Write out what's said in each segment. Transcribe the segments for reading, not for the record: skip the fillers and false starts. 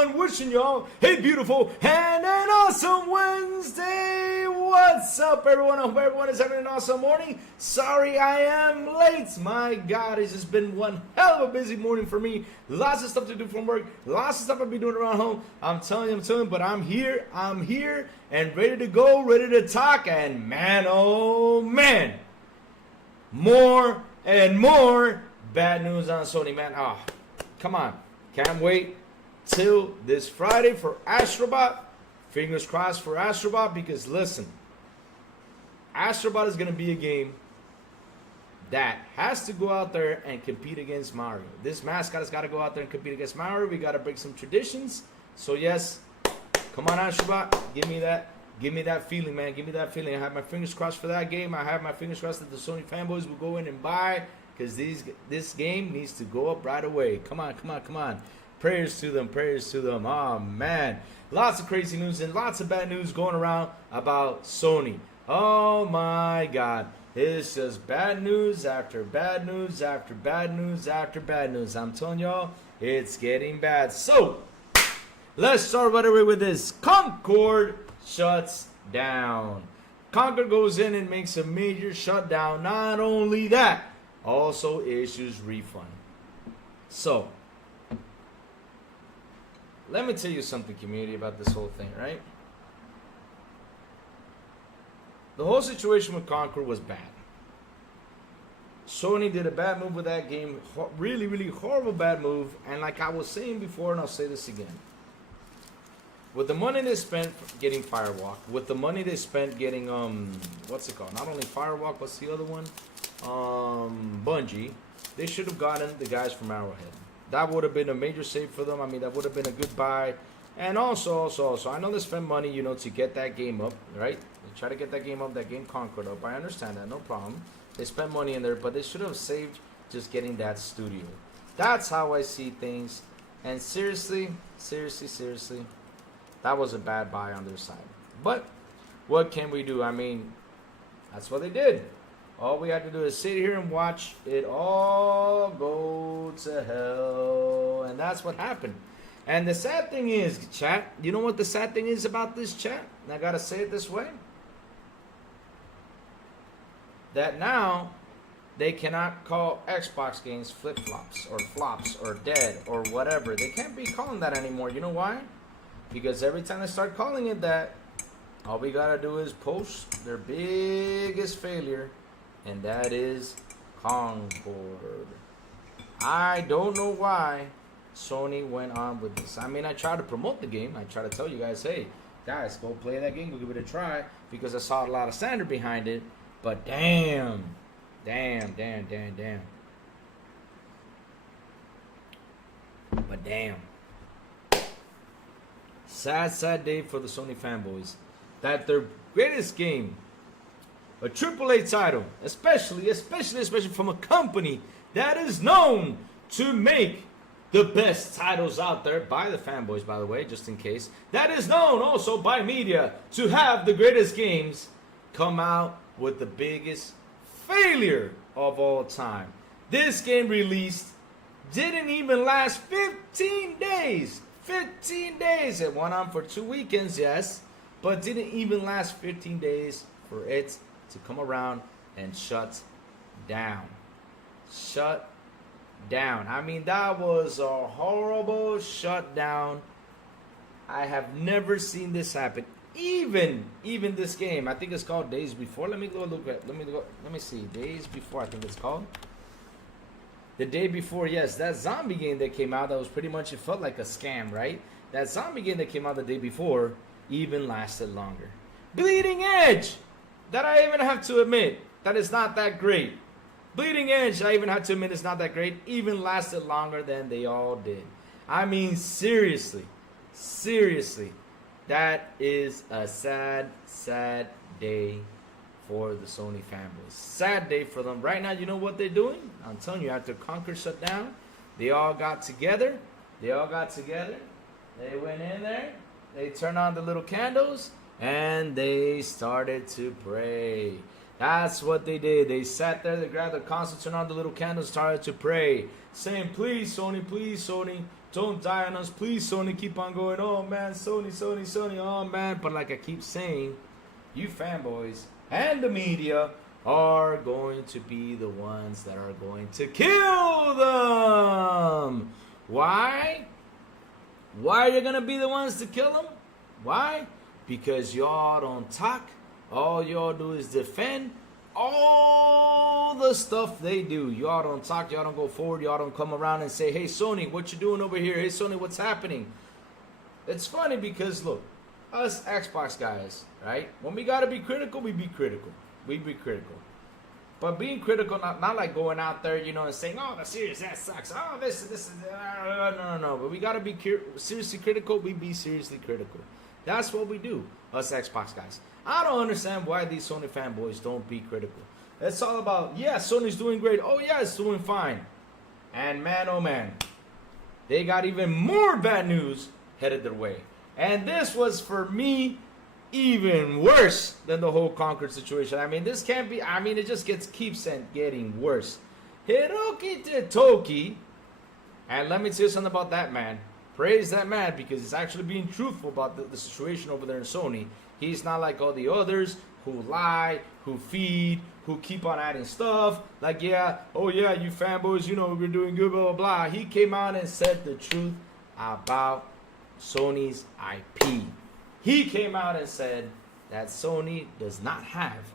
everyone. Wishing y'all a beautiful and an awesome Wednesday. What's up, everyone? I hope everyone is having an awesome morning. Sorry I am late. My God, it's just been one hell of a busy morning for me. Lots of stuff to do from work. Lots of stuff I'll be doing around home. I'm telling you, but I'm here, and ready to go, ready to talk. And man, oh man, more and more bad news on Sony, man. Oh, come on. Can't wait till this Friday for Astrobot. Fingers crossed for Astrobot, because listen, Astrobot is going to be a game that has to go out there and compete against Mario. This mascot has got to go out there and compete against Mario. We got to break some traditions. So yes, come on, Astrobot. Give me that feeling, man. Give me that feeling. I have my fingers crossed for that game. I have my fingers crossed that the Sony fanboys will go in and buy, because this game needs to go up right away. Come on. Prayers to them. Oh, man. Lots of crazy news and lots of bad news going around about Sony. Oh, my God. It's just bad news after bad news after bad news after bad news. I'm telling y'all, it's getting bad. So, let's start right away with this. Concord shuts down. Concord goes in and makes a major shutdown. Not only that, also issues refund. So, let me tell you something, community, about this whole thing, right? The whole situation with Concord was bad. Sony did a bad move with that game. Really, really horrible bad move. And like I was saying before, and I'll say this again. With the money they spent getting Firewalk, with the money they spent getting, what's it called? Not only Firewalk, what's the other one? Bungie. They should have gotten the guys from Arrowhead. That would have been a major save for them. I mean, that would have been a good buy. And also, I know they spent money, to get that game up, right? They try to get that game up, that game Concord up. I understand that, no problem. They spent money in there, but they should have saved just getting that studio. That's how I see things. And seriously, that was a bad buy on their side. But what can we do? I mean, that's what they did. All we had to do is sit here and watch it all go to hell. And that's what happened. And the sad thing is, chat, you know what the sad thing is about this, chat? And I got to say it this way. That now they cannot call Xbox games flip-flops or flops or dead or whatever. They can't be calling that anymore. You know why? Because every time they start calling it that, all we got to do is post their biggest failure. And that is Concord. I don't know why Sony went on with this. I mean, I tried to promote the game. I try to tell you guys, hey, guys, go play that game. Go give it a try. Because I saw a lot of standard behind it. But damn. But damn. Sad day for the Sony fanboys. That their greatest game, a AAA title, especially from a company that is known to make the best titles out there, by the fanboys, by the way, just in case, that is known also by media to have the greatest games, come out with the biggest failure of all time. This game released, didn't even last 15 days. 15 days. It went on for 2 weekends, yes, but didn't even last 15 days for it to come around and shut down. I mean, that was a horrible shutdown. I have never seen this happen. Even this game, I think it's called Days Before. Let me see. Days Before, I think it's called. The day before, yes, that zombie game that came out, that was pretty much, it felt like a scam, right? That zombie game that came out the day before even lasted longer. Bleeding Edge, that I even have to admit, that is not that great. Bleeding Edge, I even have to admit, it's not that great, even lasted longer than they all did. I mean, seriously, that is a sad day for the Sony fanboys. Sad day for them. Right now, you know what they're doing? I'm telling you, after Concord shut down, they all got together. They went in there. They turned on the little candles. And they started to pray. That's what they did. They sat there, they grabbed their console, turned on the little candles, started to pray. Saying, please, Sony, Don't die on us, please, Sony. Keep on going. Oh, man, Sony, Sony, Sony. Oh, man. But like I keep saying, you fanboys and the media are going to be the ones that are going to kill them. Why? Why are you going to be the ones to kill them? Why? Because y'all don't talk. All y'all do is defend all the stuff they do. Y'all don't talk. Y'all don't go forward. Y'all don't come around and say, hey, Sony, what you doing over here? Hey, Sony, what's happening? It's funny because, look, us Xbox guys, right? When we got to be critical, we be critical. We be critical. But being critical, not like going out there, you know, and saying, oh, the Series S sucks. Oh, this is, no. But we got to be seriously critical. We be seriously critical. That's what we do, us Xbox guys. I don't understand why these Sony fanboys don't be critical. It's all about, yeah, Sony's doing great. Oh, yeah, it's doing fine. And man, oh, man, they got even more bad news headed their way. And this was, for me, even worse than the whole Concord situation. I mean, this can't be, I mean, it just keeps getting worse. Hiroki Toki, and let me tell you something about that man. Praise that man, because he's actually being truthful about the situation over there in Sony. He's not like all the others who lie, who feed, who keep on adding stuff. Like, yeah, oh yeah, you fanboys, you know, we're doing good, blah, blah, blah. He came out and said the truth about Sony's IP. He came out and said that Sony does not have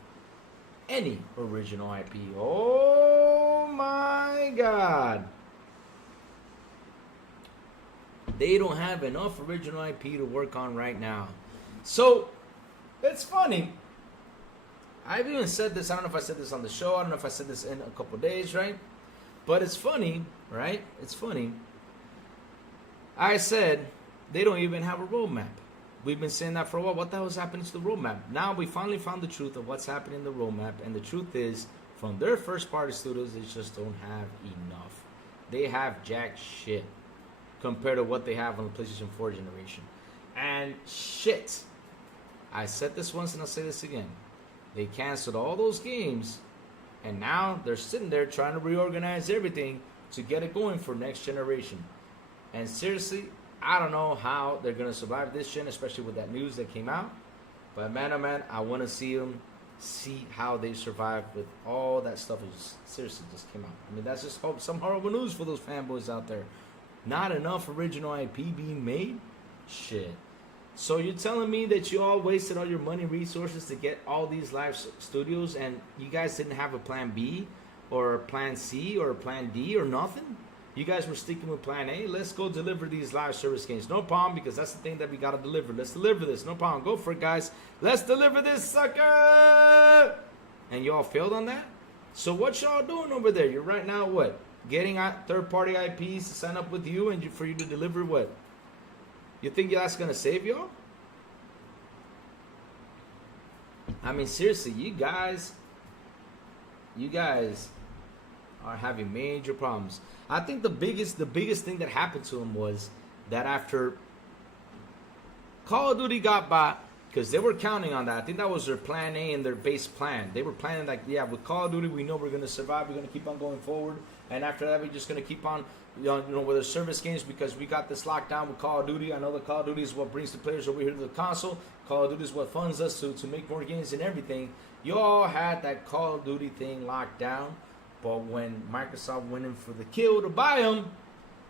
any original IP. Oh my God. They don't have enough original IP to work on right now. So, it's funny. I've even said this, I don't know if I said this on the show, I don't know if I said this in a couple days, right? But it's funny, right? It's funny. I said they don't even have a roadmap. We've been saying that for a while. What the hell is happening to the roadmap? Now we finally found the truth of what's happening in the roadmap. And the truth is, from their first party studios, they just don't have enough. They have jack shit compared to what they have on the PlayStation 4 generation. And shit, I said this once and I'll say this again. They canceled all those games, and now they're sitting there trying to reorganize everything to get it going for next generation. And seriously, I don't know how they're going to survive this gen, especially with that news that came out. But man, oh man, I want to see them, see how they survive with all that stuff that seriously just came out. I mean, that's just some horrible news for those fanboys out there. Not enough original IP being made? Shit. So you're telling me that you all wasted all your money and resources to get all these live studios and you guys didn't have a plan B or a plan C or a plan D or nothing? You guys were sticking with plan A. Let's go deliver these live service games. No problem, because that's the thing that we got to deliver. Let's deliver this. No problem. Go for it, guys. Let's deliver this sucker. And y'all failed on that? So what y'all doing over there? You're right now what? Getting third-party IPs to sign up with you and for you to deliver what? You think that's going to save y'all? I mean, seriously, you guys are having major problems. I think the biggest thing that happened to them was that after Call of Duty got bought, because they were counting on that. I think that was their plan A and their base plan. They were planning like, yeah, with Call of Duty, we know we're going to survive. We're going to keep on going forward. And after that, we're just going to keep on, you know, with our service games because we got this lockdown with Call of Duty. I know that Call of Duty is what brings the players over here to the console. Call of Duty is what funds us to make more games and everything. You all had that Call of Duty thing locked down. But when Microsoft went in for the kill to buy them,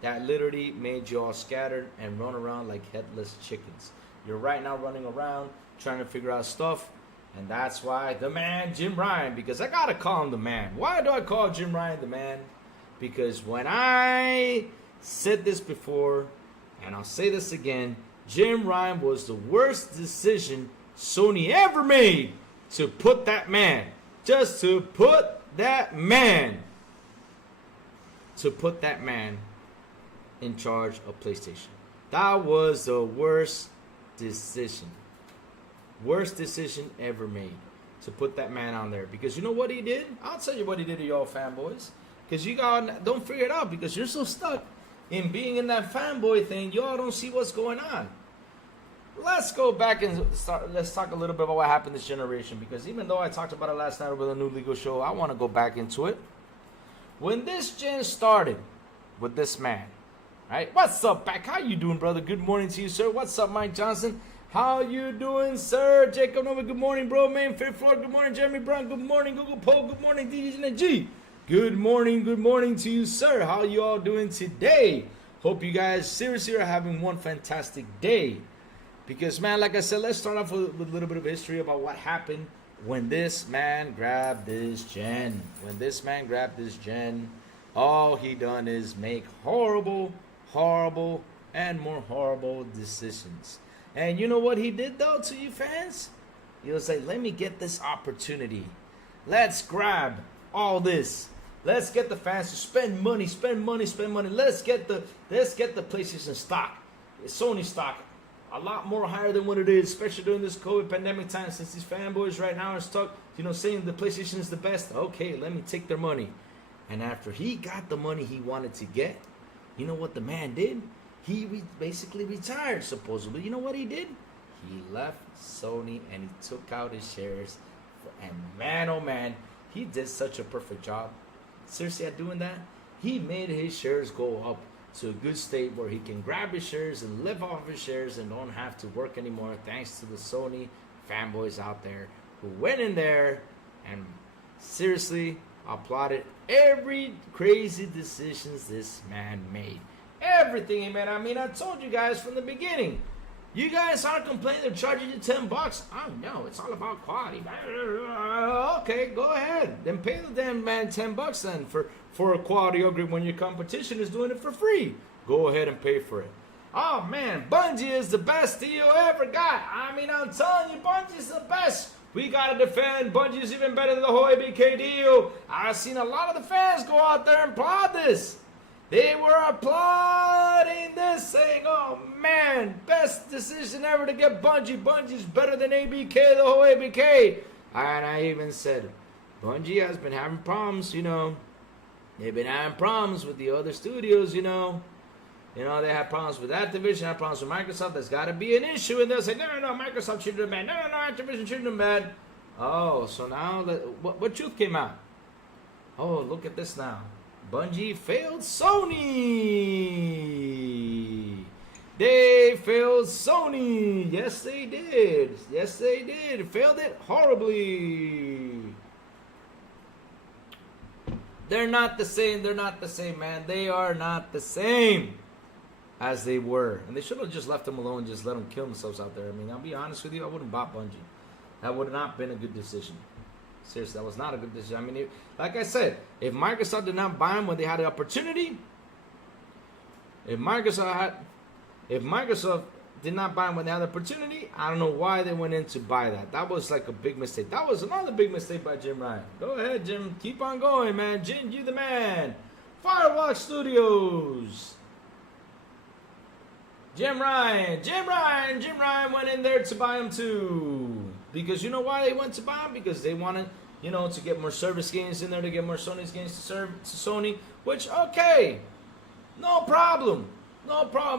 that literally made you all scattered and run around like headless chickens. You're right now running around trying to figure out stuff. And that's why the man, Jim Ryan, because I got to call him the man. Why do I call Jim Ryan the man? Because when I said this before, and I'll say this again, Jim Ryan was the worst decision Sony ever made to put that man, just to put that man in charge of PlayStation. That was the worst decision. Worst decision ever made to put that man on there. Because you know what he did? I'll tell you what he did to y'all fanboys. Because you don't figure it out because you're so stuck in being in that fanboy thing. Y'all don't see what's going on. Let's go back and let's talk a little bit about what happened this generation. Because even though I talked about it last night over the New Legal Show, I want to go back into it. When this gen started with this man, Right? What's up, back? How you doing, brother? Good morning to you, sir. What's up, Mike Johnson? How you doing, sir? Jacob Nova, good morning, bro. Man, Fifth Floor, good morning. Jeremy Brown, good morning. Google Poll, good morning. DDG. Good morning to you, sir. How you all doing today? Hope you guys seriously are having one fantastic day. Because, man, like I said, let's start off with a little bit of history about what happened when this man grabbed this gen. When this man grabbed this gen, all he done is make horrible, and more horrible decisions. And you know what he did, though, to you fans? He was like, let me get this opportunity. Let's grab all this. Let's get the fans to spend money. Let's get the PlayStation stock, Sony stock, a lot more higher than what it is, especially during this COVID pandemic time, since these fanboys right now are stuck, saying the PlayStation is the best. Okay, let me take their money. And after he got the money he wanted to get, you know what the man did? He basically retired, supposedly. You know what he did? He left Sony and he took out his shares. And man, oh man, he did such a perfect job. Seriously, at doing that, he made his shares go up to a good state where he can grab his shares and live off his shares and don't have to work anymore, thanks to the Sony fanboys out there who went in there and seriously applauded every crazy decisions this man made. Everything, man. I mean, I told you guys from the beginning. You guys aren't complaining they're charging you $10. Oh no, it's all about quality, man. Okay, go ahead. Then pay the damn man $10 then for a quality upgrade when your competition is doing it for free. Go ahead and pay for it. Oh man, Bungie is the best deal ever got. I mean, I'm telling you, Bungie is the best. We gotta defend. Bungie is even better than the whole ABK deal. I've seen a lot of the fans go out there and applaud this. They were applauding this, saying, oh man, best decision ever to get Bungie. Bungie's better than ABK, the whole ABK. And I even said, Bungie has been having problems, They've been having problems with the other studios, they had problems with Activision, had problems with Microsoft. There's got to be an issue. And they'll say, no, Microsoft treated them bad. No, Activision treated them bad. Oh, so now, what truth came out? Oh, look at this now. Bungie failed Sony. They failed Sony. Yes, they did. Failed it horribly. They're not the same, man. They are not the same as they were. And they should have just left them alone, just let them kill themselves out there. I mean, I'll be honest with you, I wouldn't bought Bungie. That would have not been a good decision. Seriously, that was not a good decision. I mean, like I said, if Microsoft did not buy them when they had the opportunity, if Microsoft did not buy them when they had the opportunity, I don't know why they went in to buy that. That was like a big mistake. That was another big mistake by Jim Ryan. Go ahead, Jim. Keep on going, man. Jim, you the man. Firewalk Studios. Jim Ryan went in there to buy them too. Because you know why they went to buy them? Because they wanted, to get more service games in there, to get more Sony's games to serve to Sony. Which, okay, no problem.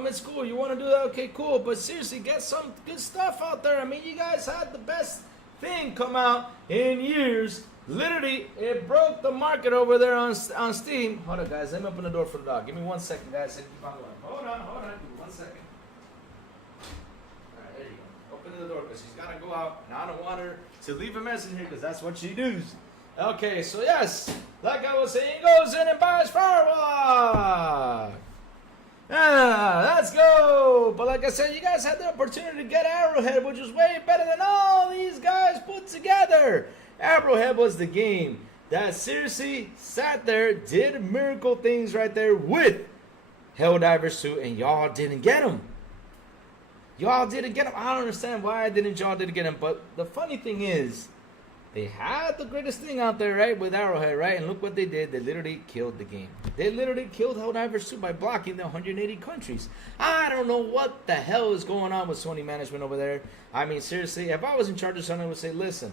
It's cool. You want to do that? Okay, cool. But seriously, get some good stuff out there. I mean, you guys had the best thing come out in years. Literally, it broke the market over there on Steam. Hold on, guys. Let me open the door for the dog. Give me 1 second, guys. Hold on. Give me 1 second. There you go. Open the door because she's got to go out, and I don't want her to leave a message here because that's what she does. Okay, so yes, like I was saying, he goes in and buys Firewalk. Let's go. But like I said, you guys had the opportunity to get Arrowhead, which was way better than all these guys put together. Arrowhead was the game that seriously sat there, did miracle things right there with Helldivers 2, and y'all didn't get them. I don't understand why y'all didn't get them. But the funny thing is, they had the greatest thing out there, right, with Arrowhead, right? And look what they did. They literally killed the game. They literally killed Helldivers 2 by blocking the 180 countries. I don't know what the hell is going on with Sony management over there. I mean, seriously, if I was in charge of Sony, I would say, listen,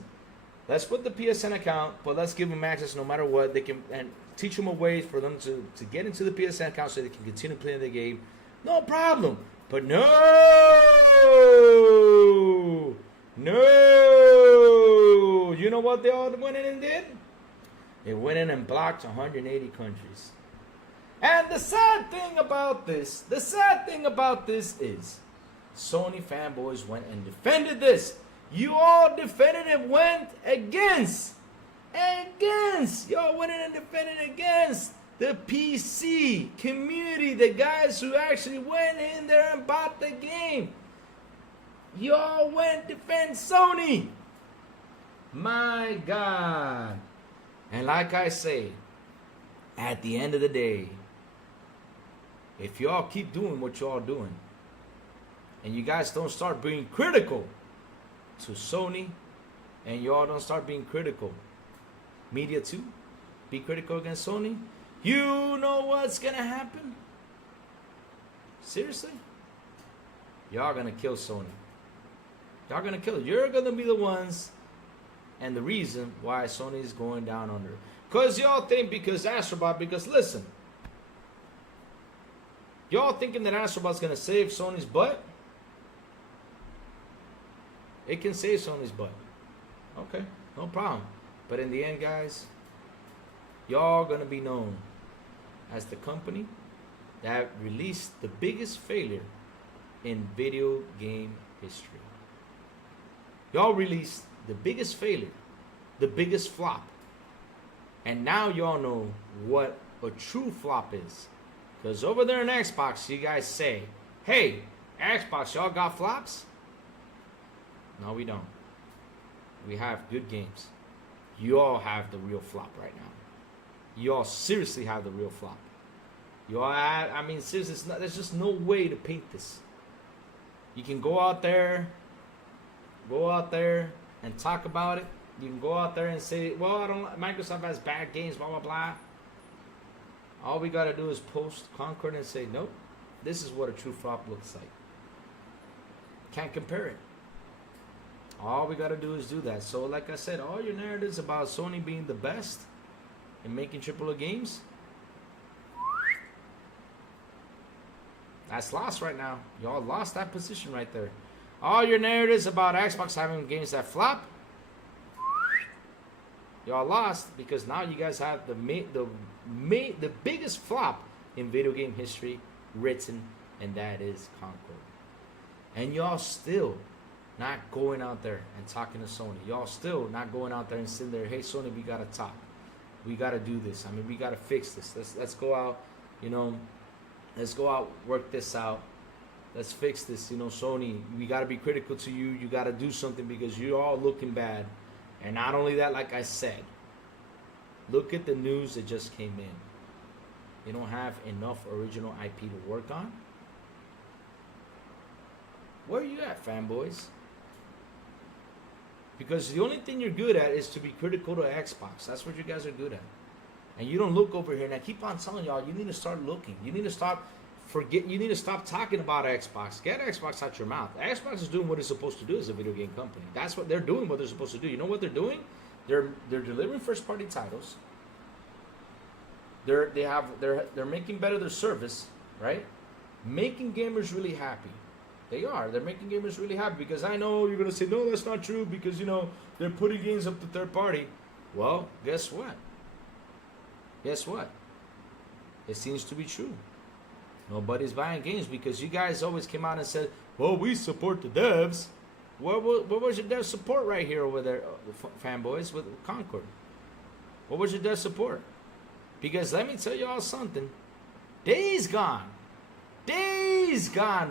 let's put the PSN account, but let's give them access no matter what. They can and teach them a way for them to get into the PSN account so they can continue playing the game. No problem. But no! You know what they all went in and did? They went in and blocked 180 countries. And the sad thing about this is Sony fanboys went and defended this. You all defended and went against. Y'all went in and defended against the PC community, the guys who actually went in there and bought the game. Y'all went defend Sony. My God. And like I say, at the end of the day, if y'all keep doing what y'all doing, and you guys don't start being critical to Sony, and y'all don't start being critical, media too, be critical against Sony, you know what's gonna happen? Seriously? Y'all gonna kill Sony. Y'all gonna kill it. You're gonna be the ones and the reason why Sony is going down under. Because y'all think because Astrobot, because listen, y'all thinking that Astrobot's gonna save Sony's butt? It can save Sony's butt. Okay, no problem. But in the end, guys, y'all gonna be known as the company that released the biggest failure in video game history. Y'all released the biggest failure, the biggest flop. And now y'all know what a true flop is. Because over there in Xbox, you guys say, hey, Xbox, y'all got flops? No, we don't. We have good games. You all have the real flop right now. You all seriously have the real flop. You all have, I mean, seriously, there's just no way to paint this. You can go out there and talk about it. You can go out there and say, well, Microsoft has bad games, blah, blah, blah. All we got to do is post Concord and say, nope, this is what a true flop looks like. Can't compare it. All we got to do is do that. So like I said, all your narratives about Sony being the best and making AAA games, that's lost right now. Y'all lost that position right there. All your narratives about Xbox having games that flop, y'all lost, because now you guys have the biggest flop in video game history written, and that is Concord. And y'all still not going out there and talking to Sony. Y'all still not going out there and sitting there, hey Sony, we gotta talk. We gotta do this. I mean, we gotta fix this. Let's go out, let's go out, work this out. Let's fix this, Sony. We gotta be critical to you. You gotta do something because you're all looking bad. And not only that, like I said, look at the news that just came in. You don't have enough original IP to work on. Where are you at, fanboys? Because the only thing you're good at is to be critical to Xbox. That's what you guys are good at. And you don't look over here. And I keep on telling y'all, you need to start looking. You need to stop you need to stop talking about Xbox. Get Xbox out your mouth. Xbox is doing what it's supposed to do as a video game company. That's what they're doing, what they're supposed to do. You know what they're doing? They're delivering first party titles. They're making better their service, right? Making gamers really happy. They are. They're making gamers really happy, because I know you're gonna say, no, that's not true, because they're putting games up to third party. Well, guess what? Guess what? It seems to be true. Nobody's buying games because you guys always came out and said, well, we support the devs. What was your dev support right here over there, fanboys, with Concord? What was your dev support? Because let me tell you all something. Days Gone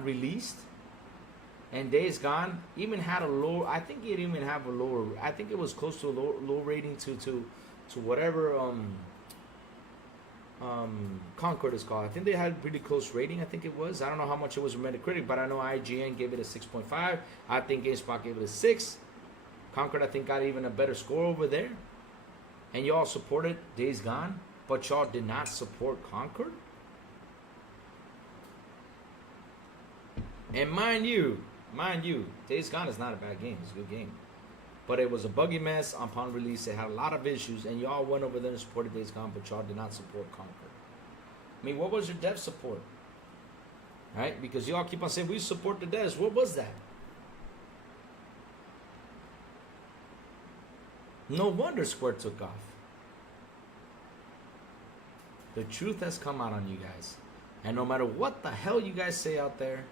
released. And Days Gone even had a low, I think it even have a lower, I think it was close to a low rating to whatever Concord is called. I think they had a pretty close rating. I think it was. I don't know how much it was on Metacritic, but I know IGN gave it a 6.5. I think GameSpot gave it a 6. Concord, I think, got even a better score over there. And y'all supported Days Gone, but y'all did not support Concord. And mind you, Days Gone is not a bad game. It's a good game. But it was a buggy mess upon release. It had a lot of issues, and y'all went over there and supported Days Gone, but y'all did not support Concord. I mean, what was your dev support? Right? Because y'all keep on saying, we support the devs. What was that? No wonder Square took off. The truth has come out on you guys. And no matter what the hell you guys say out there,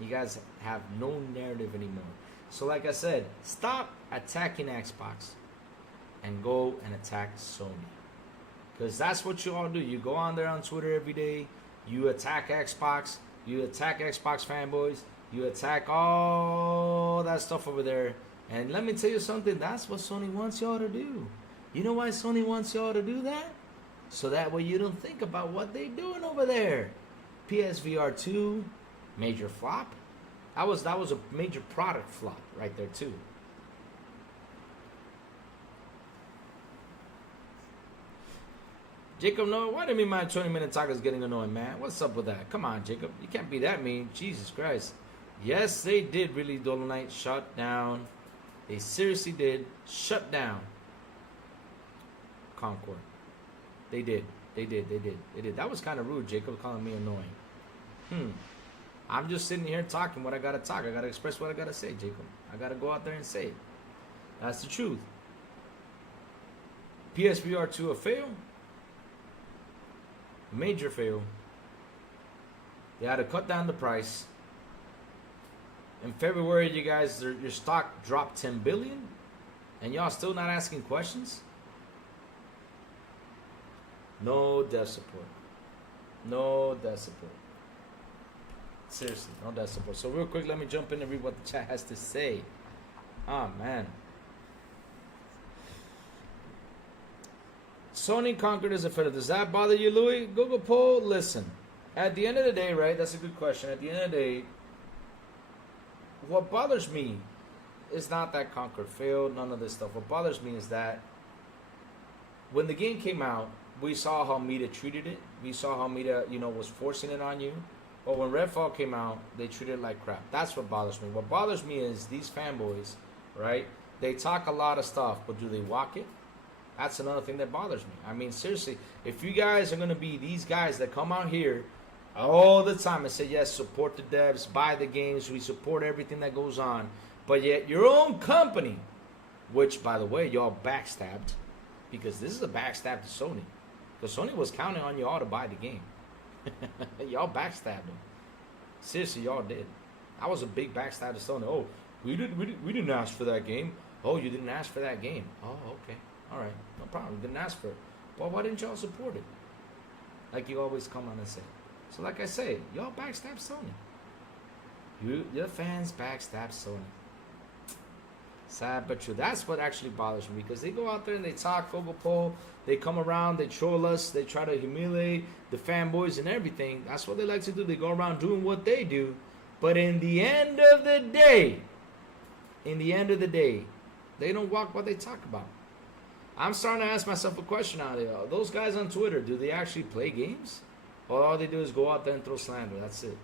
you guys have no narrative anymore. So like I said, stop attacking Xbox and go and attack Sony. Because that's what you all do. You go on there on Twitter every day. You attack Xbox. You attack Xbox fanboys. You attack all that stuff over there. And let me tell you something. That's what Sony wants y'all to do. You know why Sony wants y'all to do that? So that way you don't think about what they're doing over there. PSVR 2, major flop. That was a major product flop right there too. Jacob, no, why do you mean my 20-minute talk is getting annoying, man? What's up with that? Come on, Jacob. You can't be that mean. Jesus Christ. Yes, they did really, Dolomite. Shut down. They seriously did. Shut down Concord. They did. They did. That was kind of rude, Jacob, calling me annoying. I'm just sitting here talking what I got to talk. I got to express what I got to say, Jacob. I got to go out there and say it. That's the truth. PSVR 2 a fail? Major fail. They had to cut down the price. In February, you guys, your stock dropped 10 billion, and y'all still not asking questions? No death support. No death support. Seriously, no death support. So real quick, let me jump in and read what the chat has to say. Oh, man. Sony Concord is a failure. Does that bother you, Louis? Google poll, listen. At the end of the day, right, that's a good question. At the end of the day, what bothers me is not that Concord failed, none of this stuff. What bothers me is that when the game came out, we saw how media treated it. We saw how media, was forcing it on you. But when Redfall came out, they treated it like crap. That's what bothers me. What bothers me is these fanboys, right? They talk a lot of stuff, but do they walk it? That's another thing that bothers me. I mean, seriously, if you guys are going to be these guys that come out here all the time and say, yes, support the devs, buy the games, we support everything that goes on, but yet your own company, which, by the way, y'all backstabbed, because this is a backstab to Sony. Because Sony was counting on you all to buy the game. Y'all backstabbed them. Seriously, y'all did. That was a big backstab to Sony. Oh, we didn't ask for that game. Oh, you didn't ask for that game. Oh, okay. All right, no problem. Didn't ask for it. Well, why didn't y'all support it? Like you always come on and say. So like I say, y'all backstab Sony. Your fans backstab Sony. Sad but true. That's what actually bothers me, because they go out there and they talk Google poll. They come around, they troll us, they try to humiliate the fanboys and everything. That's what they like to do. They go around doing what they do. But in the end of the day, they don't walk what they talk about. I'm starting to ask myself a question out there. Those guys on Twitter, do they actually play games? Or all they do is go out there and throw slander. That's it.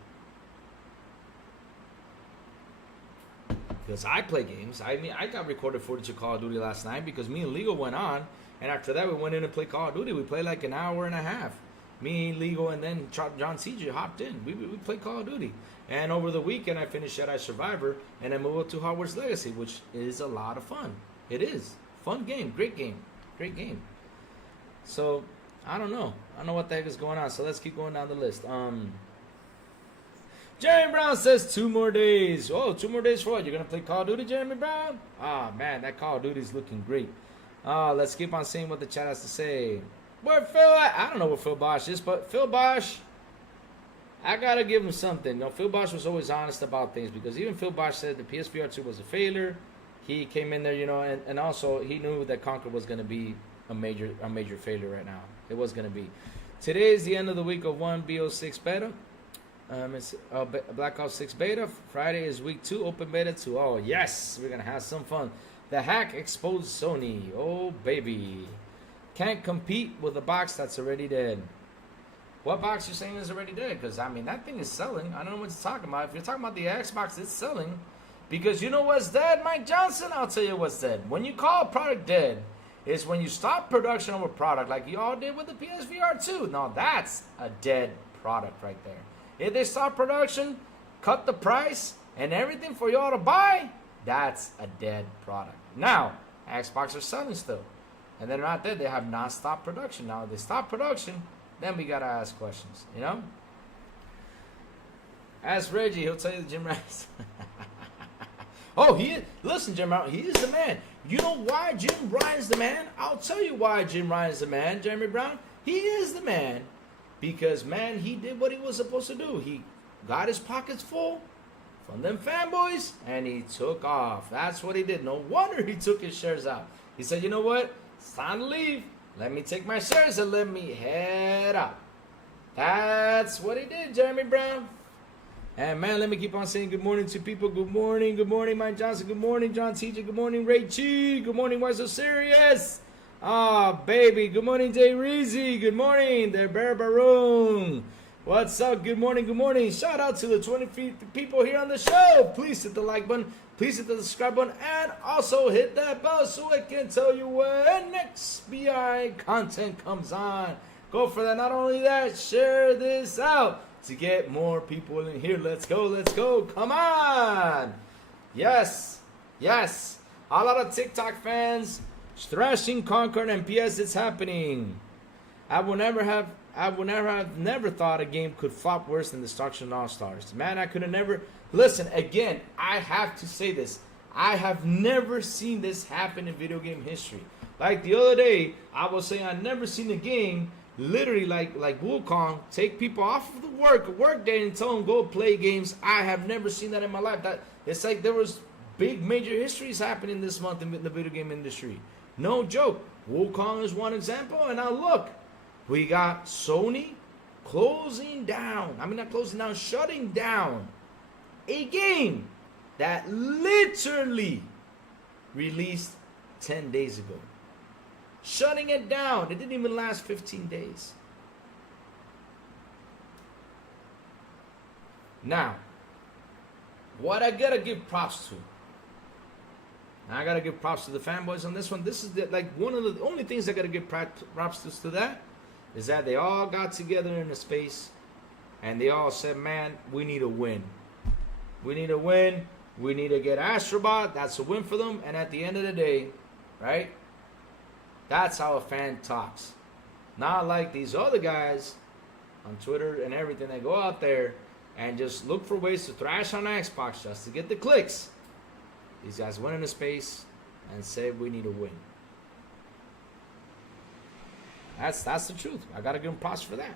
Because I play games. I mean, I got recorded footage of Call of Duty last night because me and Legal went on. And after that, we went in and played Call of Duty. We played like an hour and a half. Me, Legal, and then John CJ hopped in. We played Call of Duty. And over the weekend, I finished Jedi Survivor. And I moved up to Hogwarts Legacy, which is a lot of fun. It is. Fun game. Great game. Great game. So, I don't know. I don't know what the heck is going on. So, let's keep going down the list. Jeremy Brown says 2 more days. Oh, 2 more days for what? You're going to play Call of Duty, Jeremy Brown? Ah, man, that Call of Duty is looking great. Let's keep on seeing what the chat has to say. Where Phil at? I don't know where Phil Bosch is, but Phil Bosch, I got to give him something. Phil Bosch was always honest about things, because even Phil Bosch said the PSVR 2 was a failure. He came in there, and also he knew that Concord was going to be a major failure right now. It was going to be. Today is the end of the week of 1 BO6 beta. It's Black Ops 6 beta. Friday is week 2 open beta 2. Oh, yes, we're going to have some fun. The hack exposed Sony. Oh, baby. Can't compete with a box that's already dead. What box you saying is already dead? Because, I mean, that thing is selling. I don't know what you're talking about. If you're talking about the Xbox, it's selling. Because you know what's dead, Mike Johnson? I'll tell you what's dead. When you call a product dead, is when you stop production of a product like you all did with the PSVR 2. Now, that's a dead product right there. If they stop production, cut the price, and everything for y'all to buy, that's a dead product. Now, Xbox are selling still. And they're not dead. They have non-stop production. Now, if they stop production, then we gotta ask questions, you know? Ask Reggie, he'll tell you the Jim Ryan's. Oh, he is. Listen, Jim Ryan, he is the man. You know why Jim Ryan's the man? I'll tell you why Jim Ryan's the man, Jeremy Brown. He is the man because, man, he did what he was supposed to do. He got his pockets full from them fanboys, and he took off. That's what he did. No wonder he took his shares out. He said, you know what? It's time to leave. Let me take my shares and let me head out. That's what he did, Jeremy Brown. And, man, let me keep on saying good morning to people. Good morning, Mike Johnson. Good morning, John TJ. Good morning, Ray Chi. Good morning, Why So Serious? Ah, baby. Good morning, Jay Reezy. Good morning, the Bear Baroon. What's up? Good morning. Shout out to the 20 people here on the show. Please hit the like button. Please hit the subscribe button. And also hit that bell so it can tell you when next BI content comes on. Go for that. Not only that, share this out to get more people in here. Let's go. Come on. Yes. A lot of TikTok fans thrashing Concord and PS. It's happening. I would never have thought a game could flop worse than Destruction All-Stars. Man, I could have never. Listen, again, I have to say this. I have never seen this happen in video game history. Like the other day, I was saying I've never seen a game literally like Wukong take people off of the work day and tell them go play games. I have never seen that in my life. That it's like there was big major histories happening this month in the video game industry. No joke. Wukong is one example, and now look, we got Sony shutting down a game that literally released 10 days ago. Shutting it down. It didn't even last 15 days. Now, what I gotta give props to. I gotta give props to the fanboys on this one. This is one of the only things I gotta give props to that is that they all got together in a space and they all said, man, we need a win. We need a win. We need to get Astrobot. That's a win for them. And at the end of the day, right? That's how a fan talks. Not like these other guys on Twitter and everything that go out there and just look for ways to thrash on Xbox just to get the clicks. These guys went into space and said we need a win. That's the truth. I gotta give them props for that.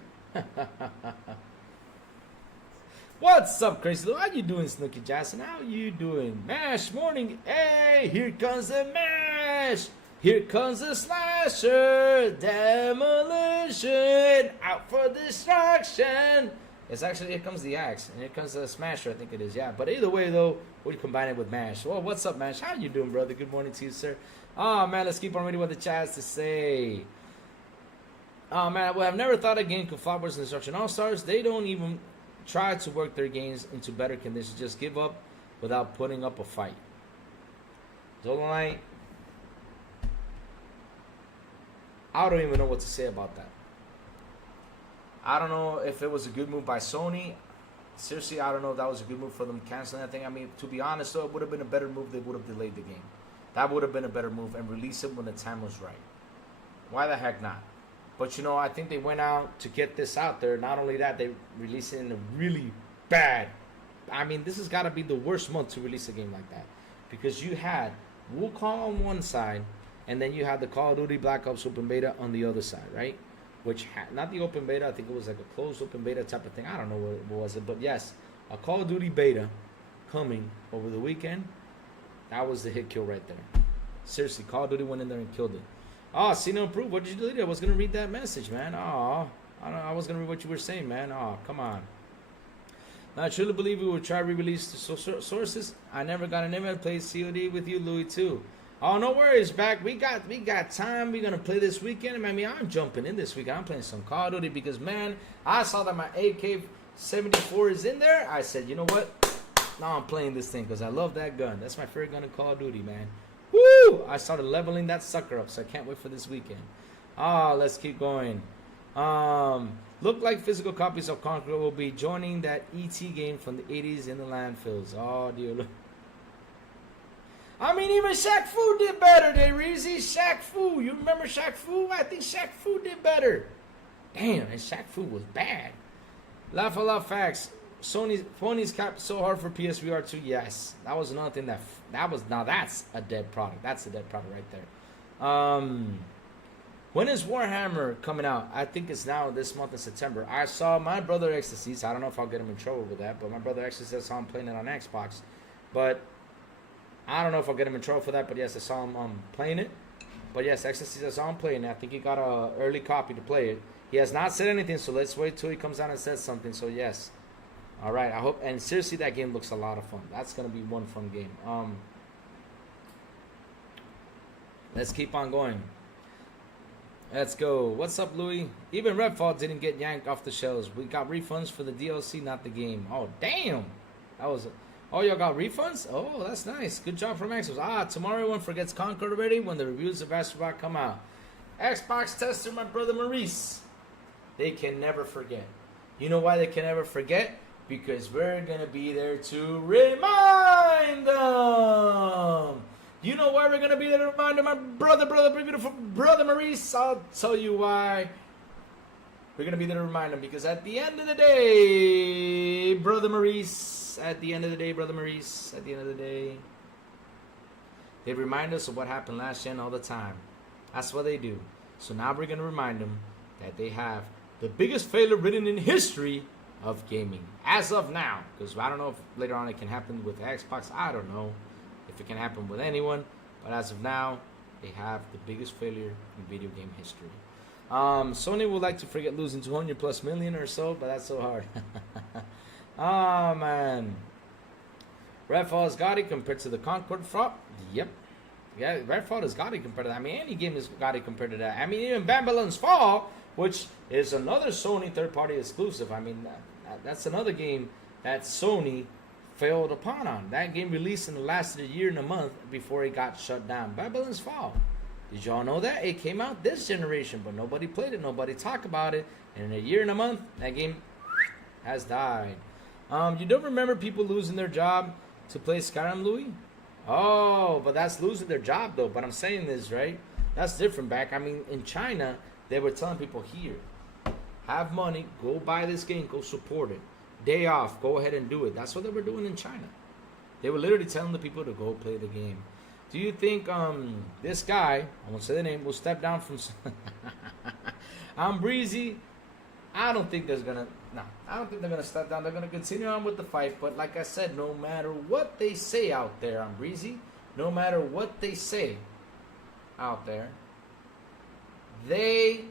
What's up, Crazy Lou? How you doing, Snooky Jackson? How you doing? Mash morning. Hey, here comes the mash. Here comes the slasher. Demolition. Out for destruction. It's actually, here comes the axe. And here comes the smasher, I think it is. Yeah, but either way, though, we combine it with Mash. Well, what's up, Mash? How you doing, brother? Good morning to you, sir. Oh, man, let's keep on reading what the chat has to say. Oh, man, well, I've never thought a game could flop worse than Destruction All-Stars. They don't even try to work their games into better conditions. Just give up without putting up a fight. Dolomite, I don't even know what to say about that. I don't know if it was a good move by Sony. Seriously, I don't know if that was a good move for them canceling that thing. I mean, to be honest, though, it would have been a better move. They would have delayed the game. That would have been a better move and release it when the time was right. Why the heck not? But, you know, I think they went out to get this out there. Not only that, they released it in a really bad. I mean, this has got to be the worst month to release a game like that. Because you had Wukong on one side, and then you had the Call of Duty Black Ops Open Beta on the other side, right? Which had, not the open beta, I think it was like a closed open beta type of thing. I don't know what was it, but yes, a Call of Duty beta coming over the weekend. That was the hit kill right there. Seriously, Call of Duty went in there and killed it. Oh, see no proof. What did you delete? I was gonna read that message, man. Oh, I was gonna read what you were saying, man. Oh, come on. Now, I truly believe we will try to re-release the sources. I never got an invite to play COD with you, Louis, too. Oh, no worries, back. We got time. We're gonna play this weekend. I mean, I'm jumping in this weekend. I'm playing some Call of Duty because, man, I saw that my AK-74 is in there. I said, you know what? Now I'm playing this thing because I love that gun. That's my favorite gun in Call of Duty, man. Woo! I started leveling that sucker up, so I can't wait for this weekend. Let's keep going. Look like physical copies of Concord will be joining that ET game from the 80s in the landfills. Oh, dear Lord. I mean, even Shaq Fu did better, Reezy. Shaq Fu. You remember Shaq Fu? I think Shaq Fu did better. Damn, and Shaq Fu was bad. Laugh a lot facts. Sony's capped so hard for PSVR 2. Yes, that was another thing that was now that's a dead product. That's a dead product right there. When is Warhammer coming out? I think it's now this month in September. I saw my brother Ecstasy. I don't know if I'll get him in trouble with that, but my brother Ecstasy saw him playing it on Xbox. But I don't know if I'll get him in trouble for that. But yes, I saw him playing it. But yes, Ecstasy, I saw him playing it. I think he got a early copy to play it. He has not said anything, so let's wait till he comes out and says something. So yes. All right, I hope, and seriously, that game looks a lot of fun. That's gonna be one fun game. Let's keep on going. Let's go. What's up, Louis? Even Redfall didn't get yanked off the shelves. We got refunds for the DLC, not the game. Oh, damn. That was. Oh, y'all got refunds? Oh, that's nice. Good job from Xbox. Tomorrow everyone forgets Concord already when the reviews of Astrobot come out. Xbox tester, my brother Maurice. They can never forget. You know why they can never forget? Because we're going to be there to remind them. You know why we're going to be there to remind them, my brother, beautiful brother Maurice? I'll tell you why. We're going to be there to remind them. Because at the end of the day, brother Maurice, they remind us of what happened last gen all the time. That's what they do. So now we're going to remind them that they have the biggest failure written in history of gaming as of now, because I don't know if later on it can happen with Xbox. I don't know if it can happen with anyone, but as of now, they have the biggest failure in video game history. Sony would like to forget losing 200 plus million or so, but that's so hard. Oh man, Redfall is gaudy compared to the Concord flop. Yep, yeah, Redfall is gaudy compared to that. I mean, any game is gaudy compared to that. I mean, even Babylon's Fall, which is another Sony third-party exclusive. I mean, that's another game that Sony failed upon on. That game released and lasted a year and a month before it got shut down. Babylon's Fall. Did y'all know that? It came out this generation, but nobody played it. Nobody talked about it. And in a year and a month, that game has died. You don't remember people losing their job to play Skyrim, Louis? Oh, but that's losing their job, though. But I'm saying this, right? That's different back. I mean, in China, they were telling people here, have money, go buy this game, go support it. Day off, go ahead and do it. That's what they were doing in China. They were literally telling the people to go play the game. Do you think this guy, I won't say the name, will step down from... I'm Breezy. I don't think they're going to step down. They're going to continue on with the fight. But like I said, no matter what they say out there, I'm Breezy. No matter what they say out there, they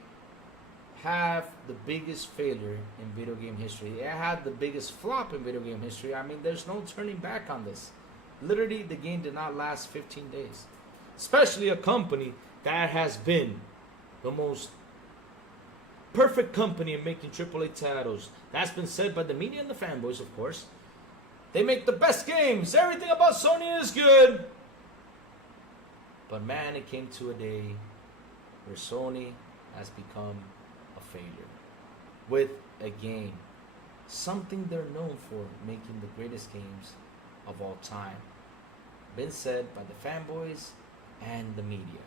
have the biggest failure in video game history. They had the biggest flop in video game history. I mean, there's no turning back on this. Literally, the game did not last 15 days. Especially a company that has been the most perfect company in making AAA titles. That's been said by the media and the fanboys, of course. They make the best games. Everything about Sony is good. But man, it came to a day where Sony has become a failure with a game, something they're known for, making the greatest games of all time. Been said by the fanboys and the media.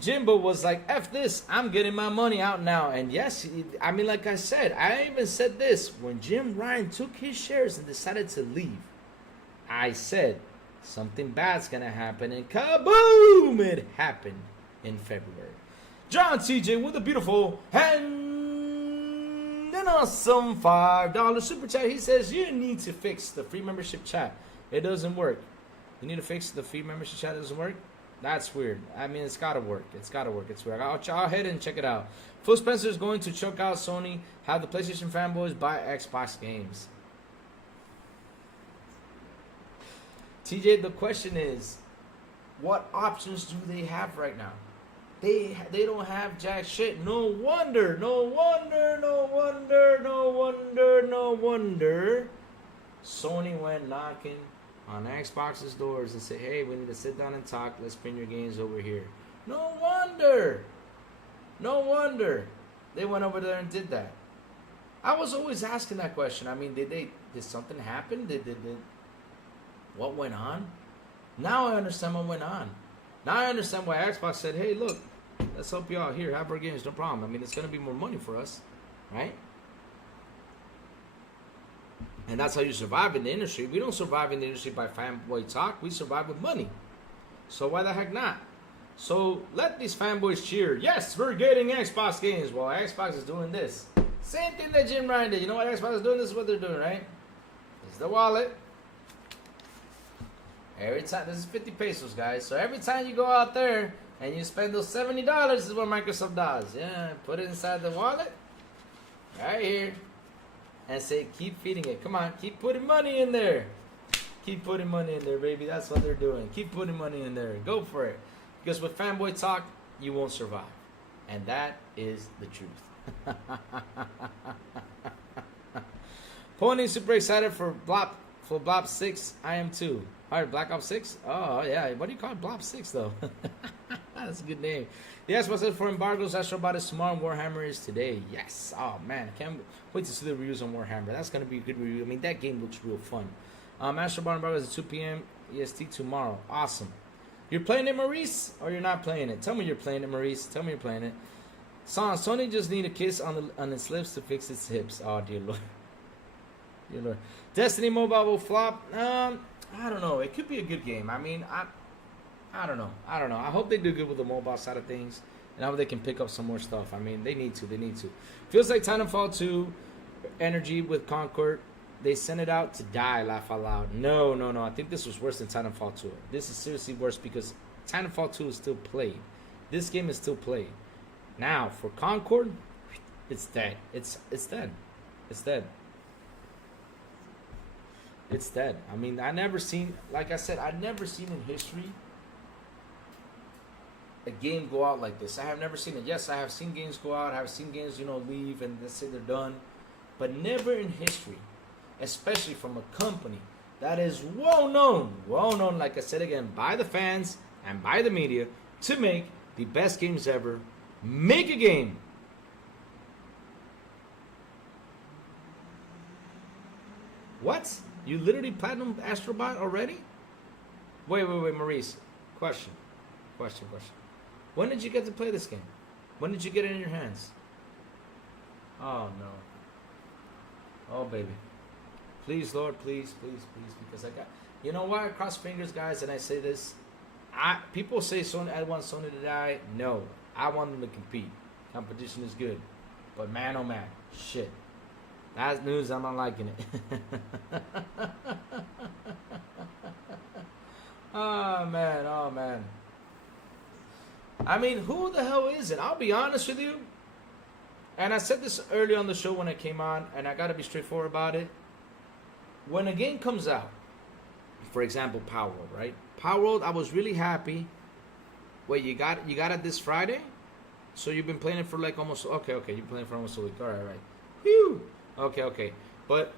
Jimbo was like, F this, I'm getting my money out now. And yes, I mean, like I said, I even said this, when Jim Ryan took his shares and decided to leave, I said, something bad's gonna happen, and kaboom, it happened in February. John TJ with a beautiful and an awesome $5 super chat. He says, you need to fix the free membership chat. It doesn't work. You need to fix the free membership chat. It doesn't work. That's weird. I mean, it's gotta work. It's gotta work. It's weird. I'll ahead and check it out. Phil Spencer is going to choke out Sony. Have the PlayStation fanboys buy Xbox games. TJ, the question is, what options do they have right now? They don't have jack shit. No wonder Sony went knocking on Xbox's doors and said, hey, we need to sit down and talk. Let's bring your games over here. No wonder they went over there and did that. I was always asking that question. I mean, did something happen? What went on? Now I understand what went on. Now I understand why Xbox said, hey, look, Let's help you out here. Have our games, no problem. I mean, it's gonna be more money for us, right? And that's how you survive in the industry. We don't survive in the industry by fanboy talk. We survive with money. So why the heck not? So let these fanboys cheer. Yes, we're getting Xbox games. Well, Xbox is doing this. Same thing that Jim Ryan did. You know what Xbox is doing? This is what they're doing, right? It's the wallet. Every time, this is 50 pesos, guys. So every time you go out there and you spend those $70, this is what Microsoft does. Yeah, put it inside the wallet. Right here. And say, keep feeding it. Come on, keep putting money in there. Keep putting money in there, baby. That's what they're doing. Keep putting money in there. Go for it. Because with fanboy talk, you won't survive. And that is the truth. Pony super excited for Blob 6. I am too. Alright, Black Ops 6? Oh, yeah. What do you call it? Blob 6, though. That's a good name. Yes, what's up for embargoes? Astrobot is tomorrow. Warhammer is today. Yes. Oh, man. I can't wait to see the reviews on Warhammer. That's going to be a good review. I mean, that game looks real fun. Astrobot embargo is at 2 p.m. EST tomorrow. Awesome. You're playing it, Maurice? Or you're not playing it? Tell me you're playing it, Maurice. Tell me you're playing it. Sony just need a kiss on its lips to fix its hips. Oh, dear Lord. Dear Lord. Destiny Mobile will flop. I don't know. It could be a good game. I mean, I don't know. I don't know. I hope they do good with the mobile side of things. And I hope they can pick up some more stuff. I mean, they need to. They need to. Feels like Titanfall 2 energy with Concord. They sent it out to die, laugh out loud. No. I think this was worse than Titanfall 2. This is seriously worse because Titanfall 2 is still played. This game is still played. Now, for Concord, it's dead. It's dead. It's dead. It's dead. I mean, like I said, I've never seen in history a game go out like this. I have never seen it. Yes, I have seen games go out. I have seen games, leave and they say they're done. But never in history, especially from a company that is well known, like I said again, by the fans and by the media, to make the best games ever. Make a game. What? You literally platinum Astrobot already? Wait, Maurice. Question. When did you get to play this game? When did you get it in your hands? Oh, no. Oh, baby. Please, Lord, please, because I got... You know why I cross fingers, guys, and I say this? People say Sony. I want Sony to die. No. I want them to compete. Competition is good. But man, oh man. Shit. That's news. I'm not liking it. Oh man. I mean, who the hell is it? I'll be honest with you. And I said this early on the show when I came on, and I gotta be straightforward about it. When a game comes out, for example, Power World, right? Power World, I was really happy. Wait, you got it this Friday? So you've been playing it for like almost... Okay, you've been playing it for almost a week. All right. Whew. Okay. But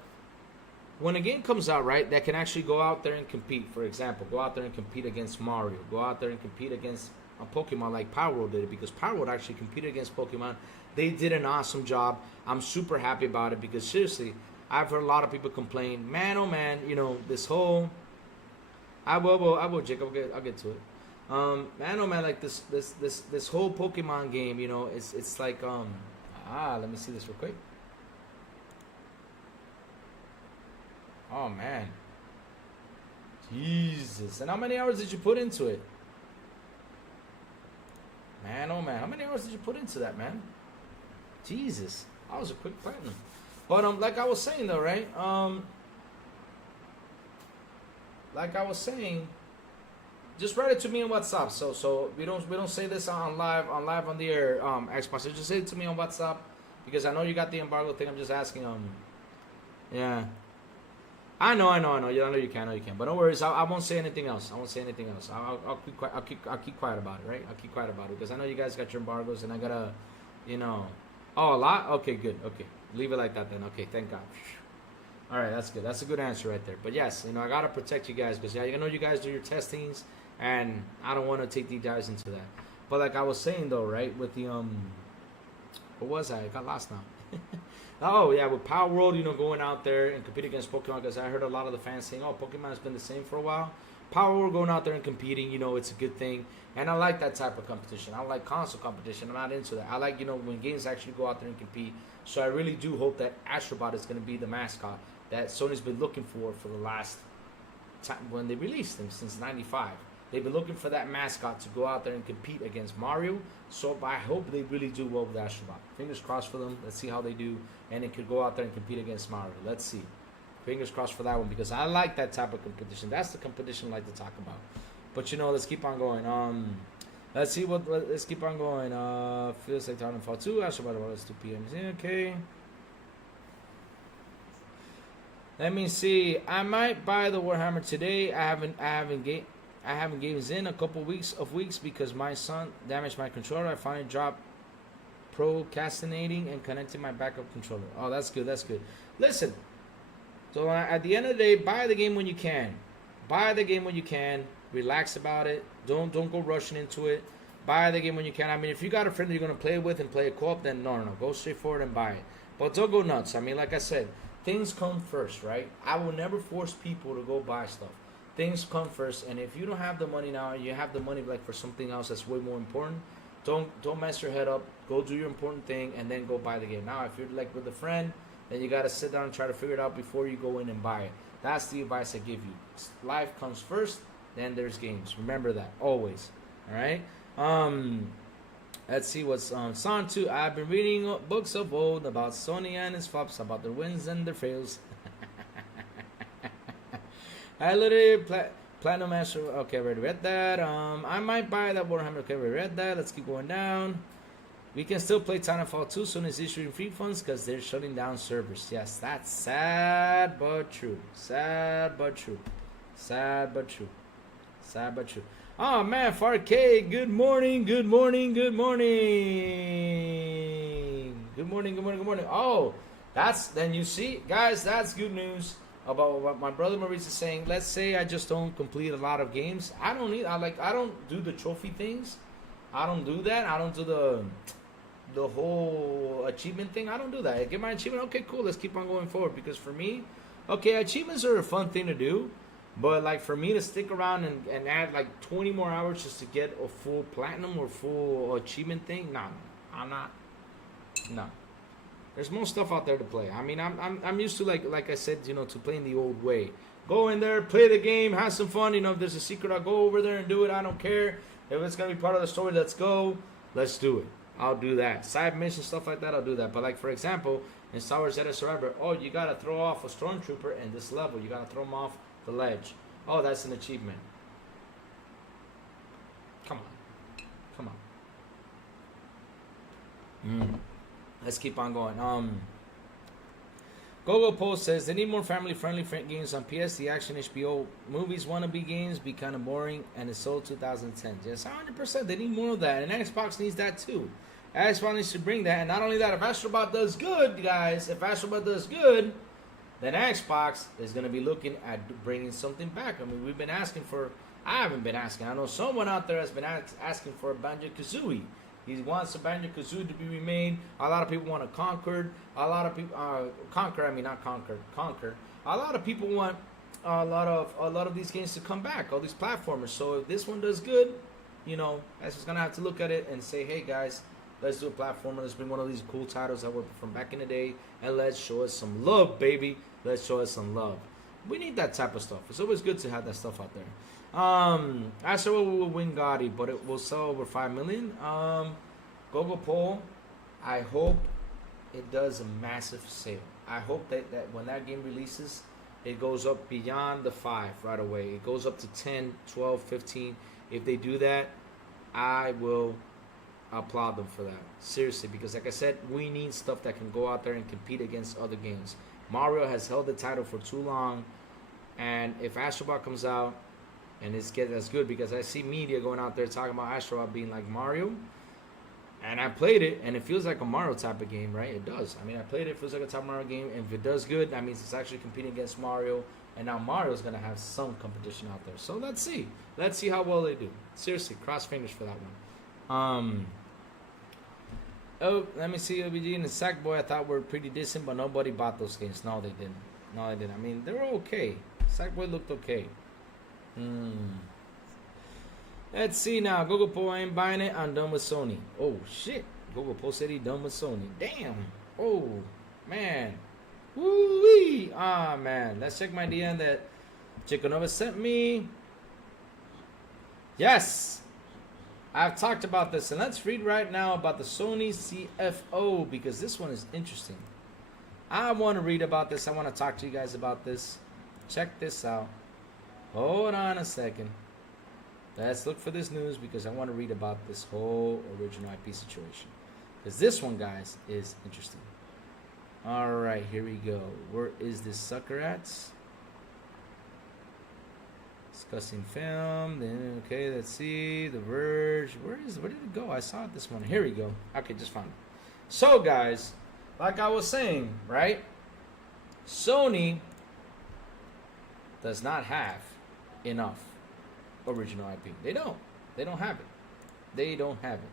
when a game comes out, right, that can actually go out there and compete, for example, go out there and compete against Mario, go out there and compete against a Pokemon like Power World did it, because Power World actually competed against Pokemon. They did an awesome job. I'm super happy about it because, seriously, I've heard a lot of people complain, man, oh man, this whole... I will, Jake, I'll get to it. Man, oh man, like this whole Pokemon game, it's like, let me see this real quick. Oh man, Jesus! And how many hours did you put into it? Man, oh man, how many hours did you put into that, man? Jesus, that was a quick platinum. But like I was saying though, right? Like I was saying, just write it to me on WhatsApp. So we don't say this on live on the air, Xbox. So just say it to me on WhatsApp because I know you got the embargo thing. I'm just asking. Yeah. I know you can. But no worries. I won't say anything else. I'll keep quiet about it, right? I'll keep quiet about it because I know you guys got your embargoes and I gotta, Oh, a lot. Okay, good. Okay, leave it like that then. Okay, thank God. All right, that's good. That's a good answer right there. But yes, I gotta protect you guys because I know you guys do your testings, and I don't want to take deep dives into that. But like I was saying though, right, with the what was I got lost now. Oh yeah, with Power World, going out there and competing against Pokemon, because I heard a lot of the fans saying, "Oh, Pokemon's been the same for a while." Power going out there and competing, you know, it's a good thing. And I like that type of competition. I like console competition. I'm not into that. I like, you know, when games actually go out there and compete. So I really do hope that Astrobot is going to be the mascot that Sony's been looking for the last time when they released him since '95. They've been looking for that mascot to go out there and compete against Mario. So I hope they really do well with Astrobot. Fingers crossed for them. Let's see how they do. And it could go out there and compete against Mario. Let's see. Fingers crossed for that one because I like that type of competition. That's the competition I like to talk about. But you know, let's keep on going. Let's see let's keep on going. Feels like Titanfall 2. Astrobot, it's 2 p.m. Okay. Let me see. I might buy the Warhammer today. I haven't games in a couple weeks because my son damaged my controller. I finally dropped procrastinating and connected my backup controller. Oh, that's good. That's good. Listen. So at the end of the day, buy the game when you can. Buy the game when you can. Relax about it. Don't go rushing into it. Buy the game when you can. I mean, if you got a friend that you're going to play with and play a co-op, then no. Go straight forward and buy it. But don't go nuts. I mean, like I said, things come first, right? I will never force people to go buy stuff. Things come first. And if you don't have the money now, you have the money like for something else that's way more important, don't mess your head up. Go do your important thing and then go buy the game. Now, if you're like with a friend, then you got to sit down and try to figure it out before you go in and buy it. That's the advice I give you. Life comes first, then there's games. Remember that, always. All right? Let's see what's Song 2. I've been reading books of old about Sony and its flops, about their wins and their fails. I literally Platinum Master. Okay, already read that. I might buy that Warhammer. Okay, already read that. Let's keep going down. We can still play Titanfall 2. Soon as issuing free funds because they're shutting down servers. Yes, that's sad but true. Sad but true. Sad but true. Sad but true. Oh man, Farkay, good morning, good morning, good morning. Good morning, good morning, good morning. Oh, then you see, guys, that's good news about what my brother Maurice is saying. Let's say I just don't complete a lot of games. I don't do the trophy things. I don't do that. I don't do the whole achievement thing. I don't do that. I get my achievement. Okay, cool. Let's keep on going forward. Because for me, okay, achievements are a fun thing to do. But like for me to stick around and add like 20 more hours just to get a full platinum or full achievement thing, no, I'm not. No. There's more stuff out there to play. I mean, I'm used to like I said, you know, to playing the old way. Go in there, play the game, have some fun. You know, if there's a secret, I'll go over there and do it. I don't care. If it's gonna be part of the story, let's go. Let's do it. I'll do that. Side missions, stuff like that, I'll do that. But like for example, in Star Wars Jedi Survivor, oh, you gotta throw off a stormtrooper in this level. You gotta throw him off the ledge. Oh, that's an achievement. Come on. Let's keep on going. Gogo Post says they need more family-friendly games on PS. The action HBO movies wannabe games be kind of boring, and it's sold 2010. Yes, 100%. They need more of that, and Xbox needs that too. Xbox needs to bring that, and not only that, if Astrobot does good, guys, then Xbox is going to be looking at bringing something back. I mean, we've been asking for... I haven't been asking. I know someone out there has been asking for a Banjo-Kazooie. He wants a Banjo-Kazooie to be remade. A lot of people want a Concord. A lot of people... Conquer. A lot of people want a lot of these games to come back. All these platformers. So if this one does good, you know, that's just going to have to look at it and say, hey, guys... Let's do a platformer. Let's bring one of these cool titles that were from back in the day. And let's show us some love, baby. Let's show us some love. We need that type of stuff. It's always good to have that stuff out there. I said we will win Gotti, but it will sell over 5 million. Gogo Poll, I hope it does a massive sale. I hope that when that game releases, it goes up beyond the 5 right away. It goes up to 10, 12, 15. If they do that, I will... applaud them for that, seriously, because like I said, we need stuff that can go out there and compete against other games. Mario has held the title for too long, and if Astrobot comes out and that's good, because I see media going out there talking about Astrobot being like Mario, and I played it and it feels like a Mario type of game, right? It does. I mean, I played it, feels like a type of Mario game, and if it does good, that means it's actually competing against Mario, and now Mario's gonna have some competition out there. So let's see how well they do. Seriously, cross fingers for that one. Oh, let me see, OBG and the Sackboy I thought were pretty decent, but nobody bought those games. No, they didn't. I mean, they were okay. Sackboy looked okay. Let's see now. Google Poll, I ain't buying it. I'm done with Sony. Oh, shit. Google Poll said he done with Sony. Damn. Oh, man. Woo-wee. Ah, man. Let's check my DM that Chicanova sent me. Yes. I've talked about this. And let's read right now about the Sony CFO because this one is interesting. I want to read about this. I want to talk to you guys about this. Check this out. Hold on a second. Let's look for this news because I want to read about this whole original IP situation. Because this one, guys, is interesting. All right, here we go. Where is this sucker at? Discussing film. Then, okay, let's see. The Verge. Where did it go? I saw it this morning. Here we go. Okay, just found it. So, guys, like I was saying, right? Sony does not have enough original IP. They don't have it. They don't have it.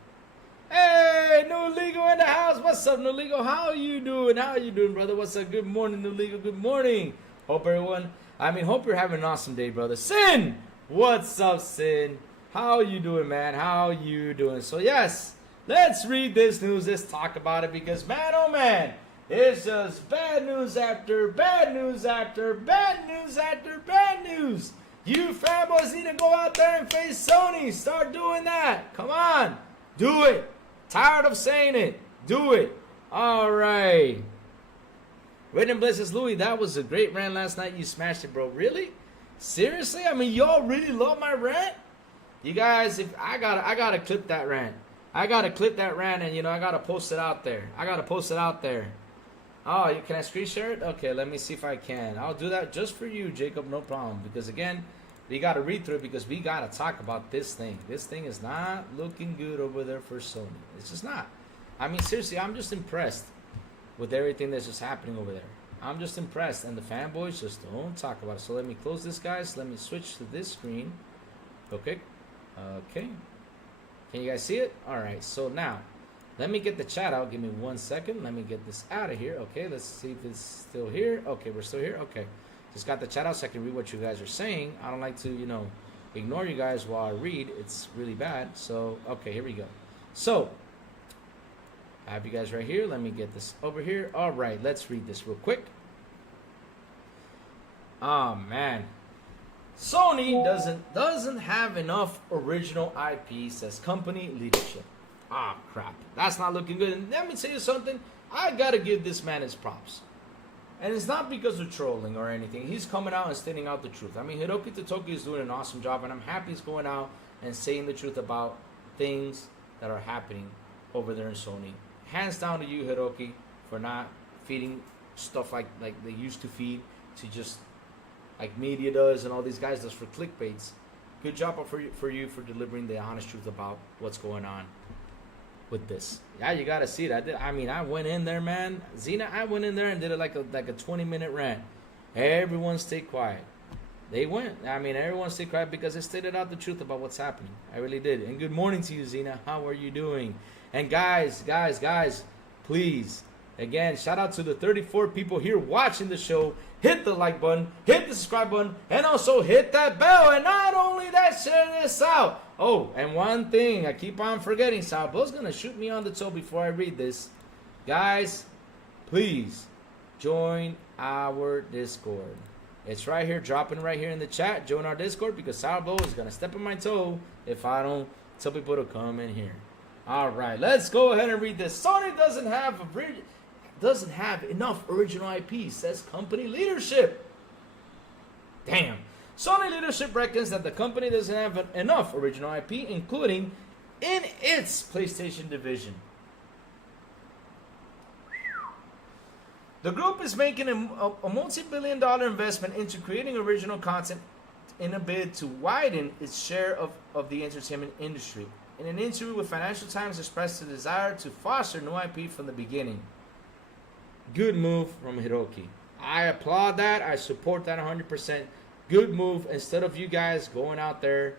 Hey, New Legal in the house. What's up, New Legal? How you doing? How you doing, brother? What's up? Good morning, New Legal. Good morning. Hope you're having an awesome day, brother. Sin, what's up, Sin? How you doing, man? How you doing? So yes, let's read this news. Let's talk about it because man, oh man, it's just bad news after bad news after bad news after bad news. You fanboys need to go out there and face Sony. Start doing that. Come on. Do it. Tired of saying it. Do it. All right. Raiden Blesses Louis, that was a great rant last night. You smashed it, bro. Really? Seriously? I mean, y'all really love my rant? You guys, if I gotta clip that rant. I gotta clip that rant and I gotta post it out there. Oh, can I screen share it? Okay, let me see if I can. I'll do that just for you, Jacob, no problem. Because again, we got to read through it because we got to talk about this thing. This thing is not looking good over there for Sony. It's just not. I mean, seriously, I'm just impressed with everything that's just happening over there. I'm just impressed. And the fanboys just don't talk about it. So let me close this, guys. Let me switch to this screen. Okay. Okay. Can you guys see it? All right. So now, let me get the chat out. Give me 1 second. Let me get this out of here. Okay, let's see if it's still here. Okay, we're still here. Okay. Just got the chat out so I can read what you guys are saying. I don't like to, ignore you guys while I read. It's really bad. So, okay, here we go. So, I have you guys right here. Let me get this over here. All right, let's read this real quick. Oh, man. Sony doesn't have enough original IP, says company leadership. Ah, crap. That's not looking good. And let me tell you something. I got to give this man his props. And it's not because of trolling or anything. He's coming out and stating out the truth. I mean, Hiroki Totoki is doing an awesome job. And I'm happy he's going out and saying the truth about things that are happening over there in Sony. Hands down to you, Hiroki, for not feeding stuff like they used to feed to just like media does and all these guys does for clickbaits. Good job for you for delivering the honest truth about what's going on with this. Yeah, you gotta see it. I went in there, man. Xena, I went in there and did it like a 20-minute rant. Everyone stay quiet. They went. Everyone stay quiet because they stated out the truth about what's happening. I really did. And good morning to you, Xena. How are you doing? And guys, please, again, shout out to the 34 people here watching the show. Hit the like button, hit the subscribe button, and also hit that bell. And not only that, share this out. Oh, and one thing I keep on forgetting, Sourblow's going to shoot me on the toe before I read this. Guys, please join our Discord. It's right here, dropping right here in the chat. Join our Discord because Sourblow is going to step on my toe if I don't tell people to come in here. All right, let's go ahead and read this. Sony doesn't have enough original IP, says company leadership. Damn. Sony leadership reckons that the company doesn't have enough original IP, including in its PlayStation division. The group is making a multi-billion-dollar investment into creating original content in a bid to widen its share of the entertainment industry. In an interview with Financial Times, expressed a desire to foster new IP from the beginning. Good move from Hiroki. I applaud that. I support that 100%. Good move. Instead of you guys going out there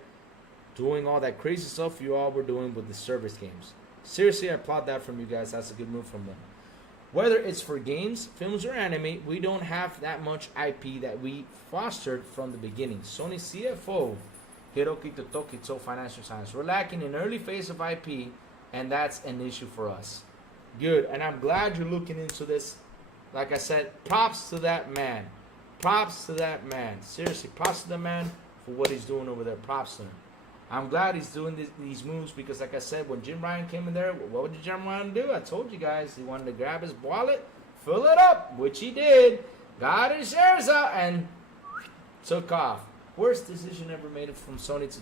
doing all that crazy stuff you all were doing with the service games. Seriously, I applaud that from you guys. That's a good move from them. Whether it's for games, films, or anime, we don't have that much IP that we fostered from the beginning. Sony CFO Hiroki Totoki told Financial Times, we're lacking an early phase of IP, and that's an issue for us. Good, and I'm glad you're looking into this. Like I said, props to that man. Props to that man. Seriously, props to the man for what he's doing over there. Props to him. I'm glad he's doing these moves because, like I said, when Jim Ryan came in there, what did Jim Ryan do? I told you guys he wanted to grab his wallet, fill it up, which he did, got his shares out, and took off. Worst decision ever made from Sony to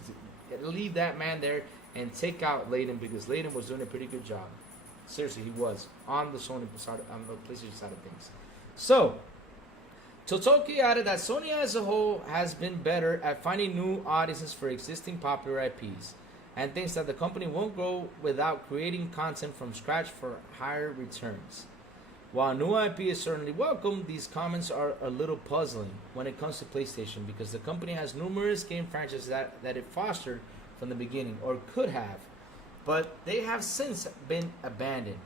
leave that man there and take out Layden because Layden was doing a pretty good job. Seriously, he was on the Sony side, on the PlayStation side of things. So, Totoki added that Sony as a whole has been better at finding new audiences for existing popular IPs and thinks that the company won't grow without creating content from scratch for higher returns. While new IP is certainly welcome, these comments are a little puzzling when it comes to PlayStation because the company has numerous game franchises that it fostered from the beginning or could have, but they have since been abandoned.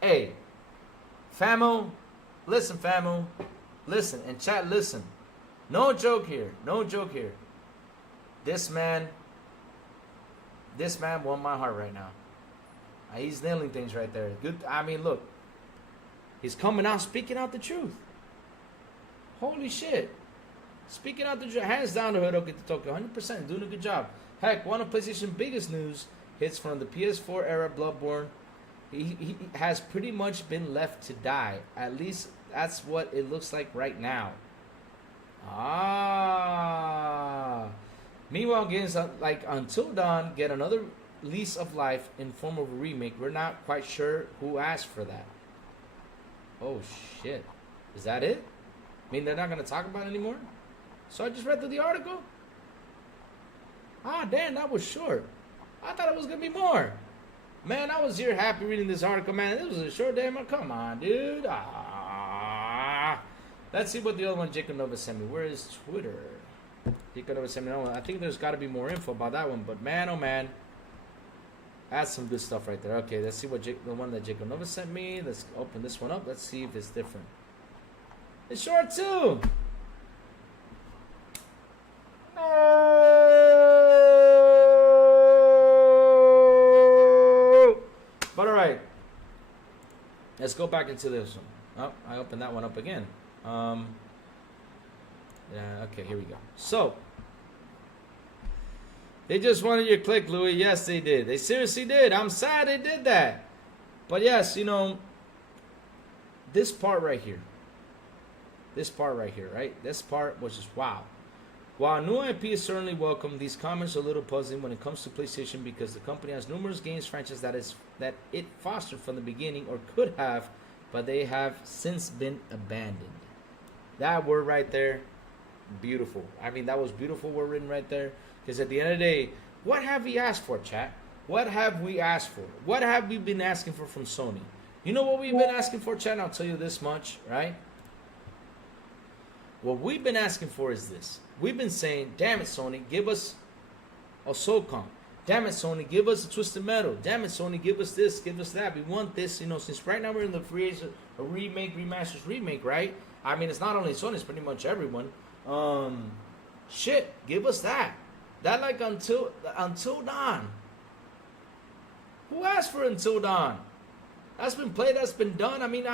Hey, famo, listen, and chat, listen. No joke here, no joke here. This man won my heart right now. He's nailing things right there. Good. I mean, look, he's coming out, speaking out the truth. Holy shit, speaking out the truth. Hands down to Hiroki Totoki, 100% doing a good job. Heck, one of PlayStation's biggest news hits from the PS4 era, Bloodborne. He has pretty much been left to die. At least that's what it looks like right now. Meanwhile, games like Until Dawn get another lease of life in form of a remake. We're not quite sure who asked for that. Oh shit. Is that it? I mean, they're not going to talk about it anymore? So I just read through the article? Damn, that was short. I thought it was going to be more. Man, I was here happy reading this article, man. This was a short day, man. Come on, dude. Let's see what the other one Jacob Nova sent me. Where is Twitter? Jacob Nova sent me. I think there's got to be more info about that one. But man, oh man. That's some good stuff right there. Okay, let's see what the one that Jacob Nova sent me. Let's open this one up. Let's see if it's different. It's short too. But all right, let's go back into this one. Oh, I opened that one up again. Yeah, okay, here we go. So, they just wanted your click, Louis. Yes, they did. They seriously did. I'm sad they did that. But yes, you know, this part right here. This part right here, right? This part was just wow. While new IP is certainly welcome, these comments are a little puzzling when it comes to PlayStation because the company has numerous games franchises that it fostered from the beginning or could have, but they have since been abandoned. That word right there, beautiful. I mean, that was beautiful word written right there because at the end of the day, what have we asked for, chat? What have we asked for? What have we been asking for from Sony? You know what we've been asking for, chat? I'll tell you this much, right? What we've been asking for is this. We've been saying, damn it, Sony, give us a SOCOM. Damn it, Sony, give us a Twisted Metal. Damn it, Sony, give us this, give us that. We want this, you know, since right now we're in the phase of a remake, remasters, remake, right? I mean, it's not only Sony, it's pretty much everyone. Shit, give us that. That like Until Dawn. Who asked for Until Dawn? That's been played, that's been done. I mean,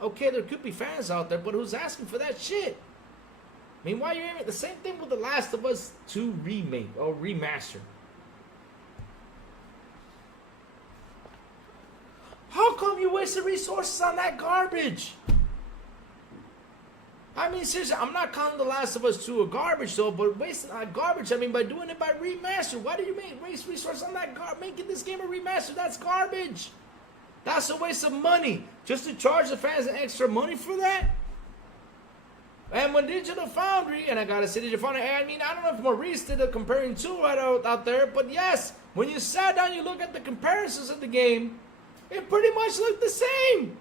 okay, there could be fans out there, but who's asking for that shit? I mean, why you aiming? The same thing with The Last of Us 2 remake or remaster. How come you wasted resources on that garbage? I mean, seriously, I'm not calling The Last of Us 2 a garbage, though, but wasting on garbage, I mean, by doing it by remaster. Why do you waste resources on that making this game a remaster? That's garbage. That's a waste of money. Just to charge the fans extra money for that? And when Digital Foundry, and I gotta say Digital Foundry, I mean, I don't know if Maurice did a comparing tool right out there, but yes, when you sat down, you look at the comparisons of the game, it pretty much looked the same.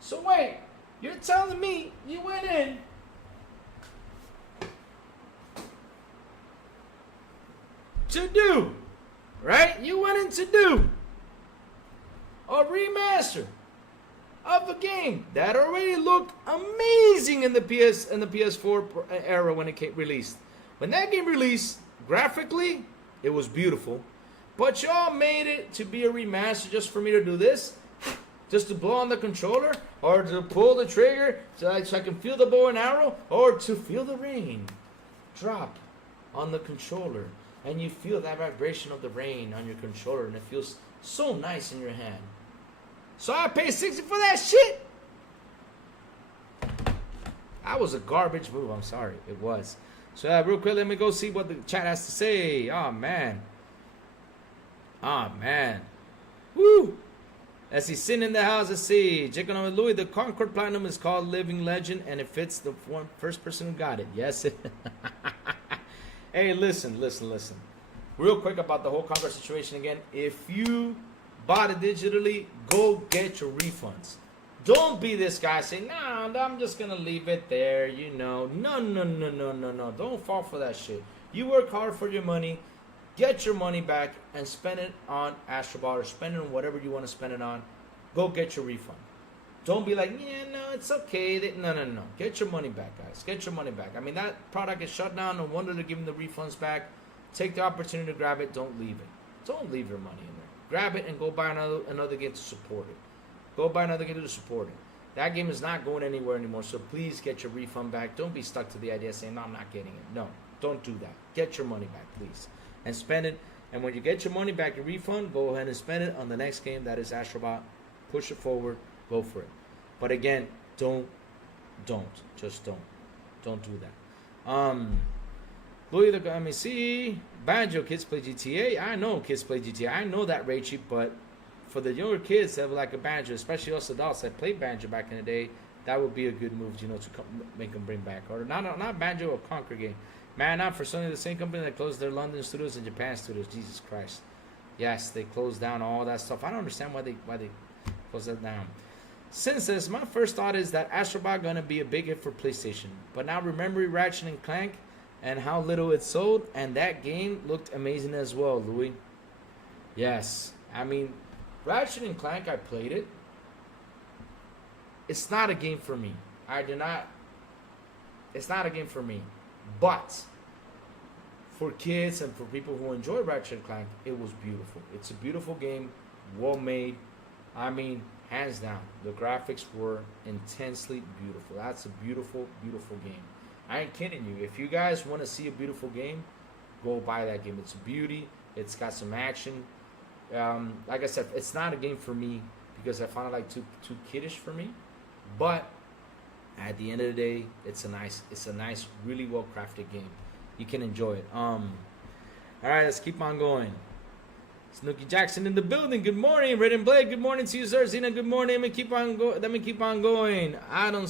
So wait, you're telling me you went in to do, right? You went in to do a remaster of a game that already looked amazing in the PS4 era when it released. When that game released, graphically, it was beautiful. But y'all made it to be a remaster just for me to do this, just to blow on the controller, or to pull the trigger so I can feel the bow and arrow, or to feel the rain drop on the controller, and you feel that vibration of the rain on your controller, and it feels so nice in your hand. So I paid $60 for that shit. That was a garbage move. I'm sorry, it was. So real quick, let me go see what the chat has to say. Oh man. Woo. As he's sitting in the house, let's see. Checking on Louis, the Concord Platinum is called Living Legend, and it fits the first person who got it. Yes. Hey, listen. Real quick about the whole Concord situation again. If you bought it digitally, go get your refunds. Don't be this guy saying, nah, I'm just going to leave it there, you know. No. Don't fall for that shit. You work hard for your money. Get your money back and spend it on Astrobot or spend it on whatever you want to spend it on. Go get your refund. Don't be like, yeah, no, it's okay. No. Get your money back, guys. Get your money back. I mean, that product is shut down. No wonder they're giving the refunds back. Take the opportunity to grab it. Don't leave it. Don't leave your money in there. Grab it and go buy another game to support it. Go buy another game to support it. That game is not going anywhere anymore, so please get your refund back. Don't be stuck to the idea saying, no, I'm not getting it. No, don't do that. Get your money back, please. And spend it. And when you get your money back, your refund, go ahead and spend it on the next game. That is Astrobot. Push it forward. Go for it. But again, don't. Just don't. Don't do that. Louis, let me see. Banjo, kids play GTA. I know kids play GTA. I know that, Rachie, but for the younger kids that would like a banjo, especially us adults that played banjo back in the day, that would be a good move, to make them bring back. Or not banjo, a Concord game. Man, not for Sony, the same company that closed their London studios and Japan studios. Jesus Christ. Yes, they closed down all that stuff. I don't understand why they closed that down. Since this, my first thought is that Astrobot gonna be a big hit for PlayStation. But now remember Ratchet and Clank and how little it sold, and that game looked amazing as well, Louis. Yes, I mean, Ratchet and Clank, I played it. It's not a game for me. It's not a game for me. But for kids and for people who enjoy Ratchet and Clank, it was beautiful. It's a beautiful game, well made. I mean, hands down, the graphics were intensely beautiful. That's a beautiful, beautiful game. I ain't kidding you. If you guys want to see a beautiful game, go buy that game. It's a beauty. It's got some action. Like I said, it's not a game for me because I found it like too kiddish for me. But at the end of the day, it's a nice, really well crafted game. You can enjoy it. All right, let's keep on going. Snooky Jackson in the building. Good morning, Red and Blake. Good morning to you, Zerzina. Good morning. Let me keep on going. I don't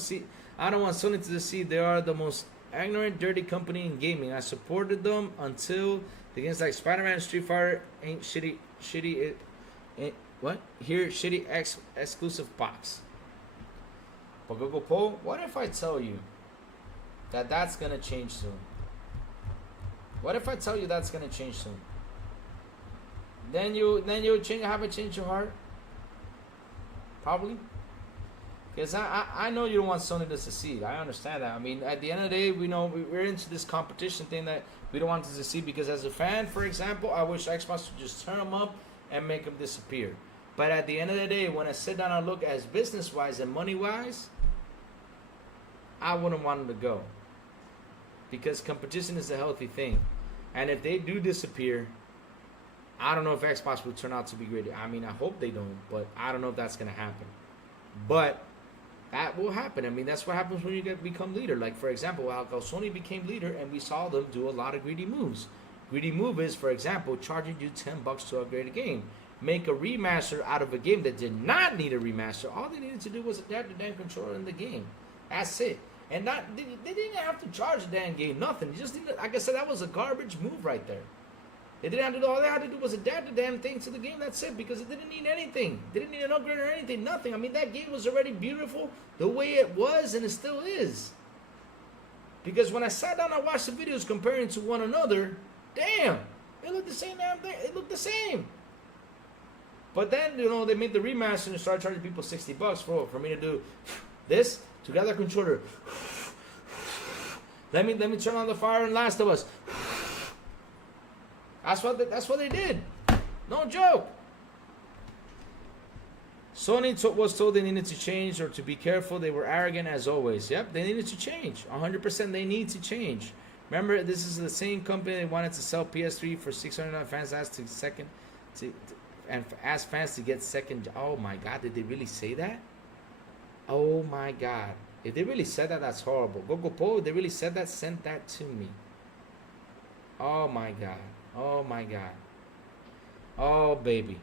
want Sony to see they are the most ignorant, dirty company in gaming. I supported them until the games like Spider-Man, Street Fighter ain't shitty. Shitty exclusive box. But Google Poll, what if I tell you that that's gonna change soon? What if I tell you that's gonna change soon? Then you'll have a change your heart? Probably. Because I know you don't want Sony to succeed. I understand that. I mean, at the end of the day, we know we're into this competition thing that we don't want to succeed. Because as a fan, for example, I wish Xbox would just turn them up and make them disappear. But at the end of the day, when I sit down and look as business-wise and money-wise, I wouldn't want them to go. Because competition is a healthy thing. And if they do disappear, I don't know if Xbox will turn out to be great. I mean, I hope they don't, but I don't know if that's going to happen. But that will happen. I mean, that's what happens when you become leader. Like, for example, how Sony became leader and we saw them do a lot of greedy moves. Greedy move is, for example, charging you $10 to upgrade a game. Make a remaster out of a game that did not need a remaster. All they needed to do was adapt the damn controller in the game. That's it. And they didn't have to charge the damn game, nothing. They just needed, like I said, that was a garbage move right there. They didn't have to do, all they had to do was adapt the damn thing to the game. That's it, because it didn't need anything. They didn't need an upgrade or anything, nothing. I mean, that game was already beautiful the way it was, and it still is. Because when I sat down and watched the videos comparing to one another, damn, It looked the same damn thing. It looked the same. But then, you know, they made the remaster and started charging people $60 for me to do this together controller. Let me turn on the fire in Last of Us. That's what they did. No joke. Sony was told they needed to change or to be careful. They were arrogant as always. Yep, they needed to change. 100% they need to change. Remember, this is the same company that wanted to sell PS3 for $600. Fans asked asked fans to get second. Oh my God, did they really say that? Oh my God. If they really said that, that's horrible. Gogopo, they really said that, send that to me. Oh my God. Oh my God. Oh baby.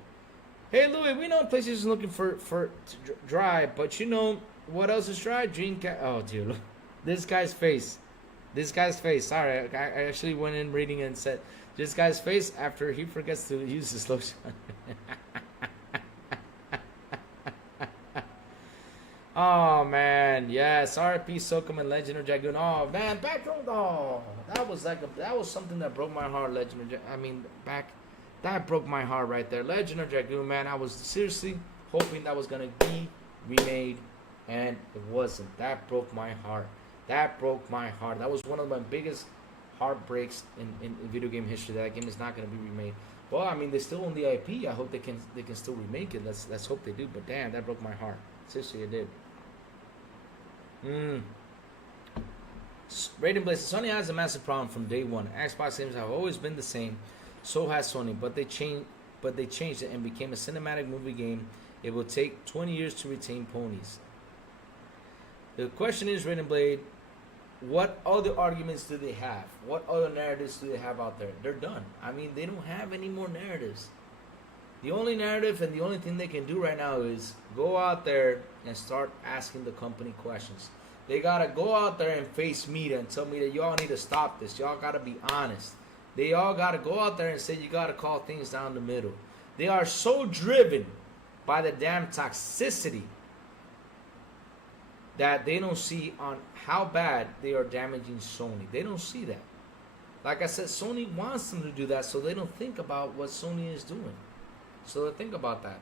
Hey Louis, we know PlayStation is looking for dry, but you know what else is dry? Dreamcast. Oh dear, look. This guy's face. This guy's face. Sorry, I actually went in reading and said this guy's face after he forgets to use his lotion. Oh man, yes. RP Sokum and Legend of Dragoon. Oh man, back on. Oh, that was something that broke my heart. That broke my heart right there. Legend of Dragoon, man. I was seriously hoping that was gonna be remade, and it wasn't. That broke my heart. That broke my heart. That was one of my biggest heartbreaks in video game history. That game is not gonna be remade. Well, I mean, they still own the IP. I hope they can still remake it. Let's hope they do. But damn, that broke my heart. Seriously, it did. Raiden Blaze. Sony has a massive problem from day one. Xbox games have always been the same. So has Sony, but they changed it and became a cinematic movie game. It will take 20 years to retain ponies. The question is, Raiden Blade, what other arguments do they have? What other narratives do they have out there? They're done. I mean, they don't have any more narratives. The only narrative and the only thing they can do right now is go out there and start asking the company questions. They gotta go out there and face media and tell me that y'all need to stop this. Y'all gotta be honest. They all gotta go out there and say you gotta call things down the middle. They are so driven by the damn toxicity that they don't see on how bad they are damaging Sony. They don't see that. Like I said, Sony wants them to do that so they don't think about what Sony is doing. So think about that.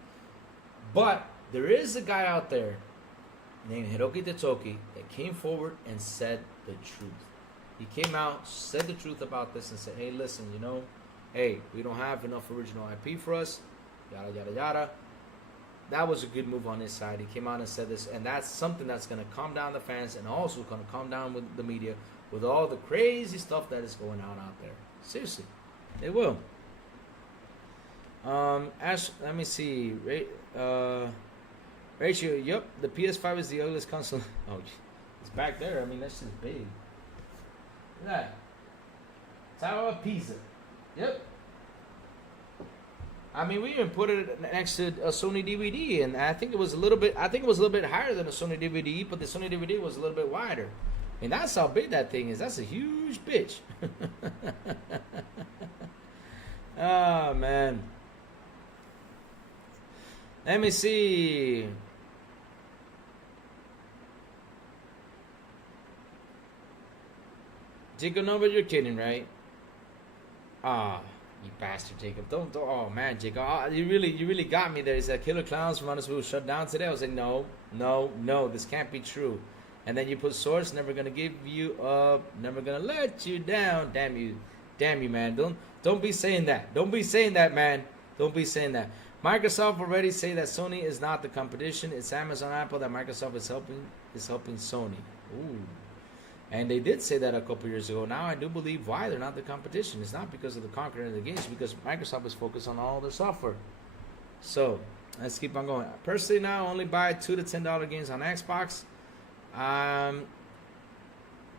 But there is a guy out there named Hiroki Totoki that came forward and said the truth. He came out, said the truth about this and said, hey, listen, you know, hey, we don't have enough original IP for us, yada, yada, yada. That was a good move on his side. He came out and said this, and that's something that's going to calm down the fans and also going to calm down with the media with all the crazy stuff that is going on out there. Seriously, it will. Ash, let me see. Ratio, yep, the PS5 is the ugliest console. Oh, it's back there. I mean, that's just big. Look at that. Tower of Pisa. Yep. I mean, we even put it next to a Sony DVD, and I think it was a little bit. I think it was a little bit higher than a Sony DVD, but the Sony DVD was a little bit wider. I mean, that's how big that thing is. That's a huge bitch. Oh man. Let me see. Jacob, no, but you're kidding, right? Ah, you bastard, Jacob. Don't. Oh man, Jacob, you really got me there. He said Killer Clowns from Honest Will shut down today. I was like, no, this can't be true. And then you put Source, never gonna give you up, never gonna let you down. Damn you, man. Don't be saying that. Don't be saying that, man. Don't be saying that. Microsoft already say that Sony is not the competition. It's Amazon, Apple that Microsoft is helping Sony. Ooh. And they did say that a couple years ago. Now I do believe why they're not the competition. It's not because of the Concord of the games, because Microsoft is focused on all their software. So let's keep on going. Personally, now I only buy $2 to $10 games on Xbox.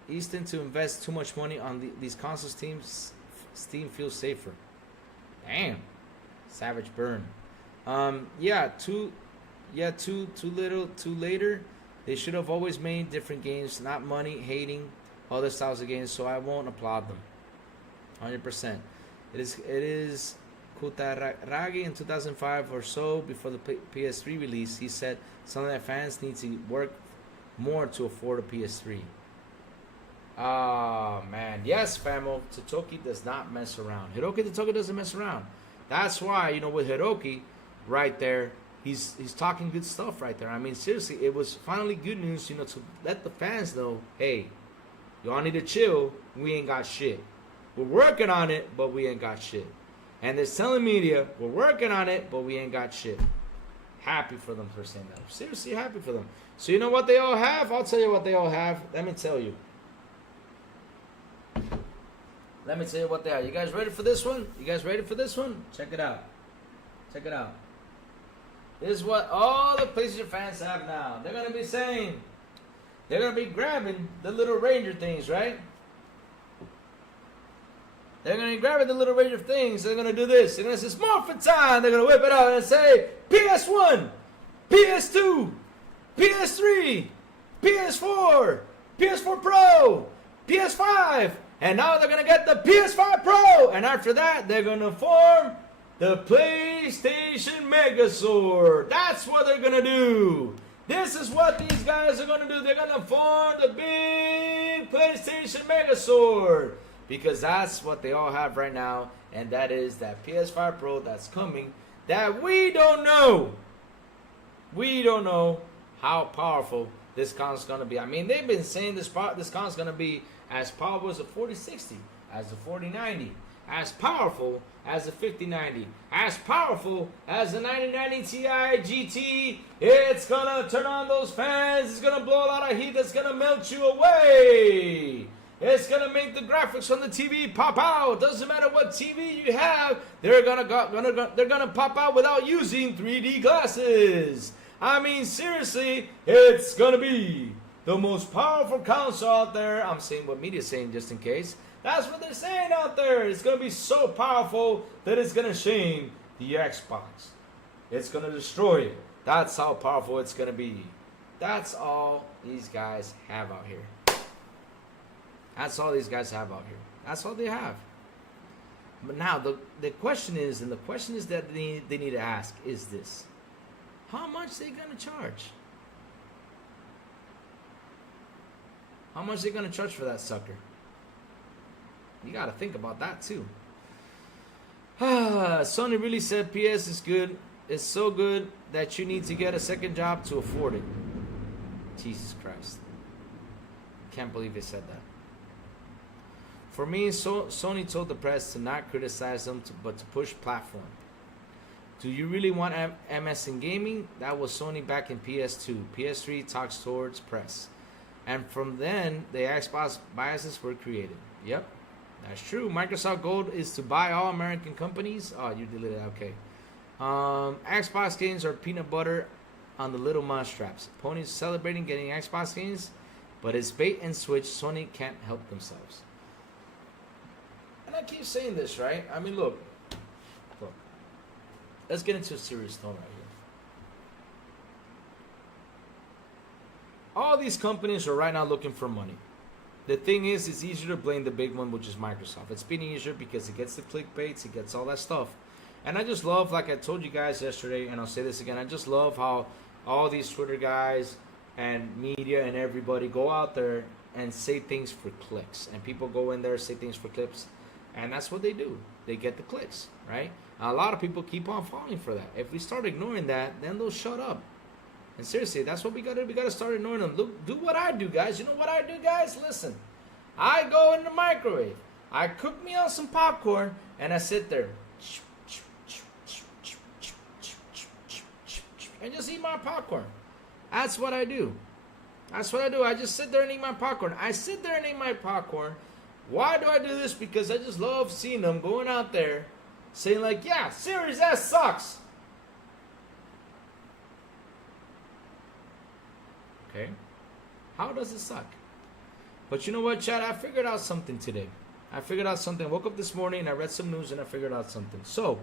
Easton to invest too much money on these consoles. Steam feels safer. Damn, Savage Burn. Too little, too later. They should have always made different games, not money, hating other styles of games, so I won't applaud them. 100%. It is Kutaragi in 2005 or so, before the PS3 release, he said something that fans need to work more to afford a PS3. Oh, man. And yes, famo, Totoki does not mess around. Hiroki Totoki doesn't mess around. That's why, with Hiroki right there, he's talking good stuff right there. I mean, seriously, it was finally good news, to let the fans know, hey, y'all need to chill. We ain't got shit. We're working on it, but we ain't got shit. And they're telling media, we're working on it, but we ain't got shit. Happy for them for saying that. Seriously, happy for them. So you know what they all have? I'll tell you what they all have. Let me tell you. Let me tell you what they are. You guys ready for this one? You guys ready for this one? Check it out. Check it out. This is what all the PlayStation fans have now. They're going to be saying, they're going to be grabbing the little Ranger things, right? They're going to be grabbing the little Ranger things. They're going to do this. They're going to say, Smurfing time. They're going to whip it out and say, PS1, PS2, PS3, PS4, PS4 Pro, PS5. And now they're going to get the PS5 Pro. And after that, they're going to form the PlayStation Megazord. That's what they're going to do. This is what these guys are going to do. They're going to form the big PlayStation Megazord. Because that's what they all have right now. And that is that PS5 Pro that's coming. That we don't know. We don't know how powerful this console's going to be. I mean, they've been saying this console's going to be as powerful as a 4060, as a 4090, as powerful as a 5090, as powerful as a 9090 Ti GT. It's going to turn on those fans. It's going to blow a lot of heat that's going to melt you away. It's going to make the graphics on the TV pop out. Doesn't matter what TV you have, they're going to pop out without using 3D glasses. I mean, seriously, it's going to be the most powerful console out there. I'm saying what media's saying just in case. That's what they're saying out there. It's going to be so powerful that it's going to shame the Xbox. It's going to destroy it. That's how powerful it's going to be. That's all these guys have out here. That's all these guys have out here. That's all they have. But now the question is, and the question is that they need to ask is this: how much they gonna charge? How much they gonna charge for that sucker? You gotta think about that too. Sony really said PS is good. It's so good that you need to get a second job to afford it. Jesus Christ. Can't believe they said that. For me, Sony told the press to not criticize them, but to push platform. Do you really want MS in gaming? That was Sony back in PS2. PS3 talks towards press. And from then, the Xbox biases were created. Yep, that's true. Microsoft Gold is to buy all American companies. Oh, you deleted it. Okay. Xbox games are peanut butter on the little mousetraps. Pony's celebrating getting Xbox games, but it's bait and switch. Sony can't help themselves. And I keep saying this, right? I mean, look. Let's get into a serious tone right here. All these companies are right now looking for money. The thing is, it's easier to blame the big one, which is Microsoft. It's been easier because it gets the clickbaits, it gets all that stuff. And I just love, like I told you guys yesterday, and I'll say this again, I just love how all these Twitter guys and media and everybody go out there and say things for clicks. And people go in there, say things for clicks. And that's what they do. They get the clicks, right? A lot of people keep on falling for that. If we start ignoring that, then they'll shut up. And seriously, that's what we gotta do. We gotta start ignoring them. Look, do what I do, guys. You know what I do, guys? Listen. I go in the microwave. I cook me on some popcorn, and I sit there. And just eat my popcorn. That's what I do. That's what I do. I just sit there and eat my popcorn. I sit there and eat my popcorn. Why do I do this? Because I just love seeing them going out there saying like, yeah, Series S sucks. Okay. How does it suck? But you know what, Chad? I figured out something today. I woke up this morning and I read some news and I figured out something. So,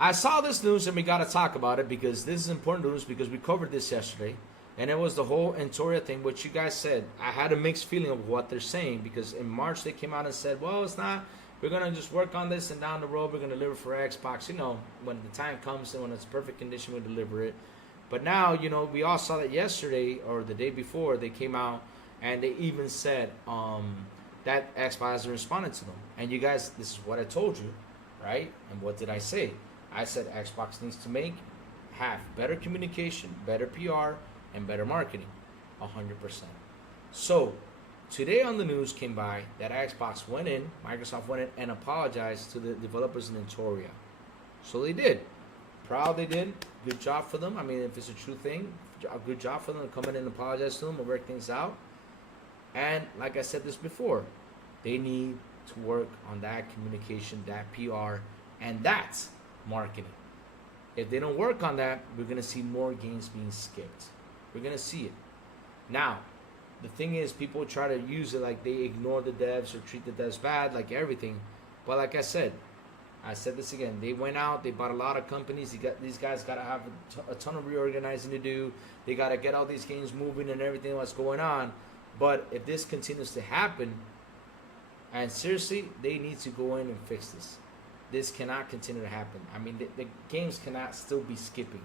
I saw this news and we got to talk about it because this is important news because we covered this yesterday. And it was the whole Entoria thing, which you guys said. I had a mixed feeling of what they're saying because in March they came out and said, well, it's not. We're going to just work on this and down the road we're going to deliver for Xbox. You know, when the time comes and when it's perfect condition, we'll deliver it. But now, you know, we all saw that yesterday or the day before they came out and they even said that Xbox hasn't responded to them. And you guys, this is what I told you, right? And what did I say? I said Xbox needs to have better communication, better PR, and better marketing, 100%. So today on the news came by that Microsoft went in and apologized to the developers in Entoria. So they did. Proud they did. Good job for them. I mean, if it's a true thing, a good job for them to come in and apologize to them and work things out. And like I said this before, they need to work on that communication, that PR, and that's marketing. If they don't work on that, we're going to see more games being skipped. We're going to see it. Now, the thing is, people try to use it like they ignore the devs or treat the devs bad, like everything. But like I said this again, they went out, they bought a lot of companies. These guys got to have a ton of reorganizing to do. They got to get all these games moving and everything that's going on. But if this continues to happen, and seriously, they need to go in and fix this. This cannot continue to happen. I mean, the games cannot still be skipping,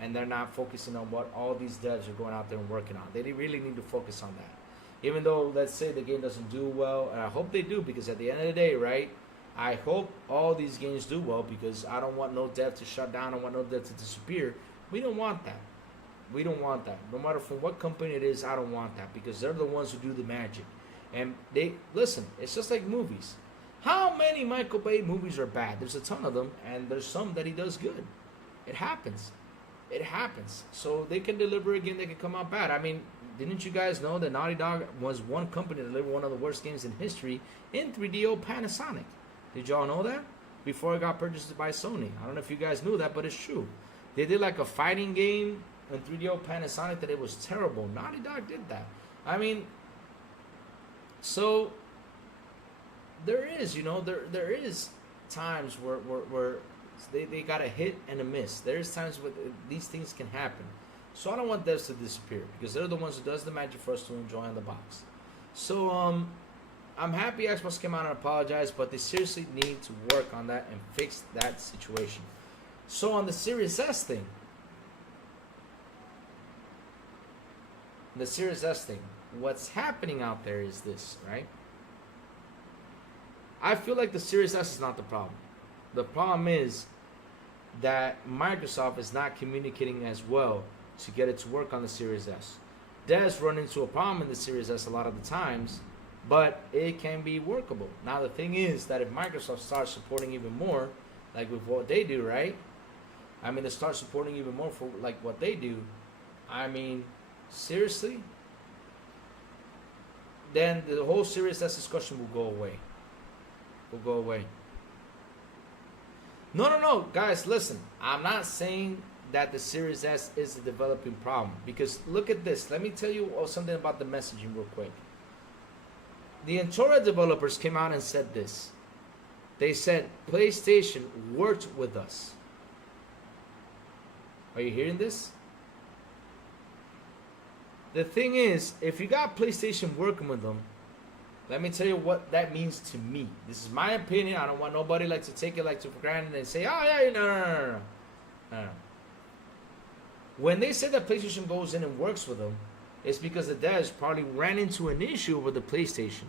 and they're not focusing on what all these devs are going out there and working on. They really need to focus on that. Even though, let's say, the game doesn't do well, and I hope they do, because at the end of the day, right, I hope all these games do well, because I don't want no dev to shut down. I don't want no dev to disappear. We don't want that. We don't want that. No matter from what company it is, I don't want that, because they're the ones who do the magic. And listen, it's just like movies. How many Michael Bay movies are bad? There's a ton of them, and there's some that he does good. It happens. It happens. So they can deliver a game that can come out bad. I mean, didn't you guys know that Naughty Dog was one company that delivered one of the worst games in history in 3DO Panasonic? Did y'all know that? Before it got purchased by Sony. I don't know if you guys knew that, but it's true. They did like a fighting game in 3DO Panasonic that it was terrible. Naughty Dog did that. I mean, so there is, there is times where they got a hit and a miss. There's times where these things can happen. So I don't want devs to disappear, because they're the ones who does the magic for us to enjoy on the box. So I'm happy Xbox came out and apologized, but they seriously need to work on that and fix that situation. So on the Series S thing, what's happening out there is this, right? I feel like the Series S is not the problem. The problem is that Microsoft is not communicating as well to get it to work on the Series S. Devs run into a problem in the Series S a lot of the times, but it can be workable. Now the thing is that if Microsoft starts supporting even more, like with what they do, right? I mean, they start supporting even more for like what they do. I mean, seriously, then the whole Series S discussion will go away. No, guys, listen. I'm not saying that the Series S is a developing problem, because look at this. Let me tell you something about the messaging real quick. The Entoria developers came out and said this. They said PlayStation worked with us. Are you hearing this? The thing is, if you got PlayStation working with them, let me tell you what that means to me. This is my opinion. I don't want nobody to take it for granted and say, oh yeah, no. When they say that PlayStation goes in and works with them, it's because the devs probably ran into an issue with the PlayStation,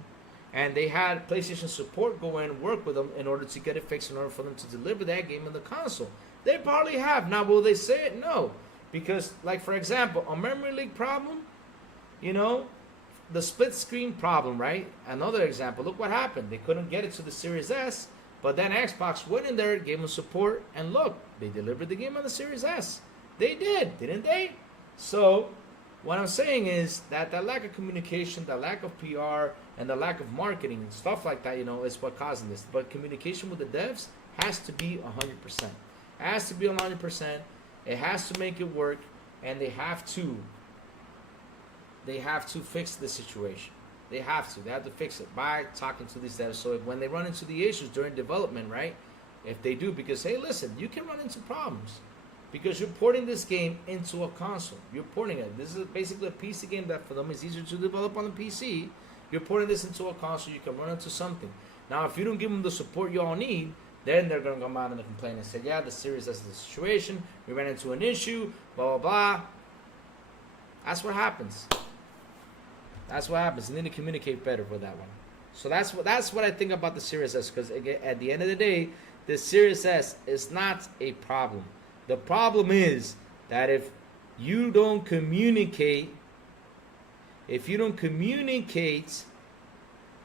and they had PlayStation support go in and work with them in order to get it fixed, in order for them to deliver that game on the console. They probably have. Now, will they say it? No. Because, like, for example, a memory leak problem, the split screen problem, right? Another example, look what happened. They couldn't get it to the Series S, but then Xbox went in there, gave them support, and look, they delivered the game on the Series S. They did, didn't they? So what I'm saying is that lack of communication, the lack of PR, and the lack of marketing and stuff like that, is what causing this. But communication with the devs has to be 100%. It has to be 100%. It has to make it work, and they have to fix the situation. They have to fix it by talking to these devs. So when they run into the issues during development, right? If they do, because hey, listen, you can run into problems because you're porting this game into a console. You're porting it. This is basically a PC game that for them is easier to develop on the PC. You're porting this into a console. You can run into something. Now, if you don't give them the support you all need, then they're going to come out and complain and say, yeah, the Series S is the situation. We ran into an issue, blah, blah, blah. That's what happens. That's what happens. You need to communicate better for that one. So that's what I think about the Series S. Because at the end of the day, the Series S is not a problem. The problem is that if you don't communicate,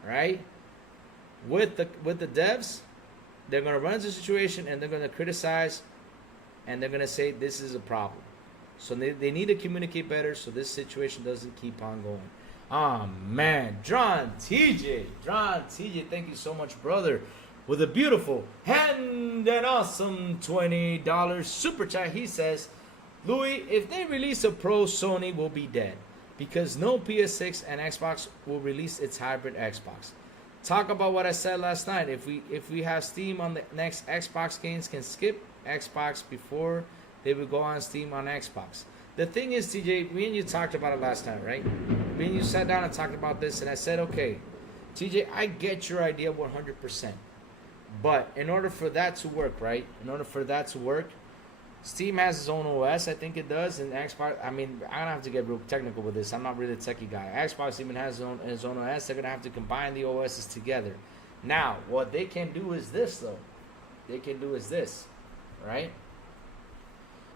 right, with the devs, they're gonna run into a situation and they're gonna criticize, and they're gonna say this is a problem. So they need to communicate better so this situation doesn't keep on going. Oh man, John TJ, thank you so much, brother, with a beautiful and an awesome $20 super chat. He says, Louis, if they release a Pro, Sony will be dead because no PS6 and Xbox will release its hybrid Xbox. Talk about what I said last night. If we have Steam on the next Xbox games can skip Xbox before they would go on Steam on Xbox. The thing is, TJ, me and you talked about it last night, right? Me and you sat down and talked about this, and I said, okay, TJ, I get your idea 100%. But in order for that to work, right? In order for that to work, Steam has its own OS, I think it does, and Xbox, I mean, I don't have to get real technical with this. I'm not really a techie guy. Xbox even has its own OS. They're going to have to combine the OSs together. Now, what they can do is this, though. Right?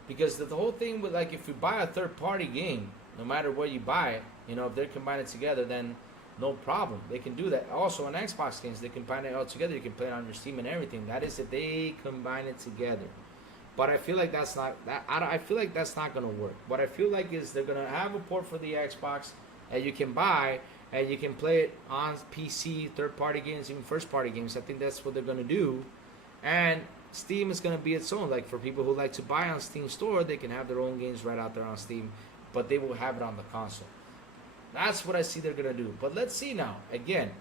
Because the whole thing with, like, if you buy a third-party game, no matter where you buy it, you know, if they're combined together, then no problem. They can do that. Also, on Xbox games, they combine it all together. You can play it on your Steam and everything. That is if they combine it together. But I feel like that's not I feel like that's not gonna work. What I feel like is they're gonna have a port for the Xbox that you can buy and you can play it on PC, third-party games, even first-party games. I think that's what they're gonna do. And Steam is gonna be its own. Like for people who like to buy on Steam Store, they can have their own games right out there on Steam, but they will have it on the console. That's what I see they're gonna do. But let's see now. Again,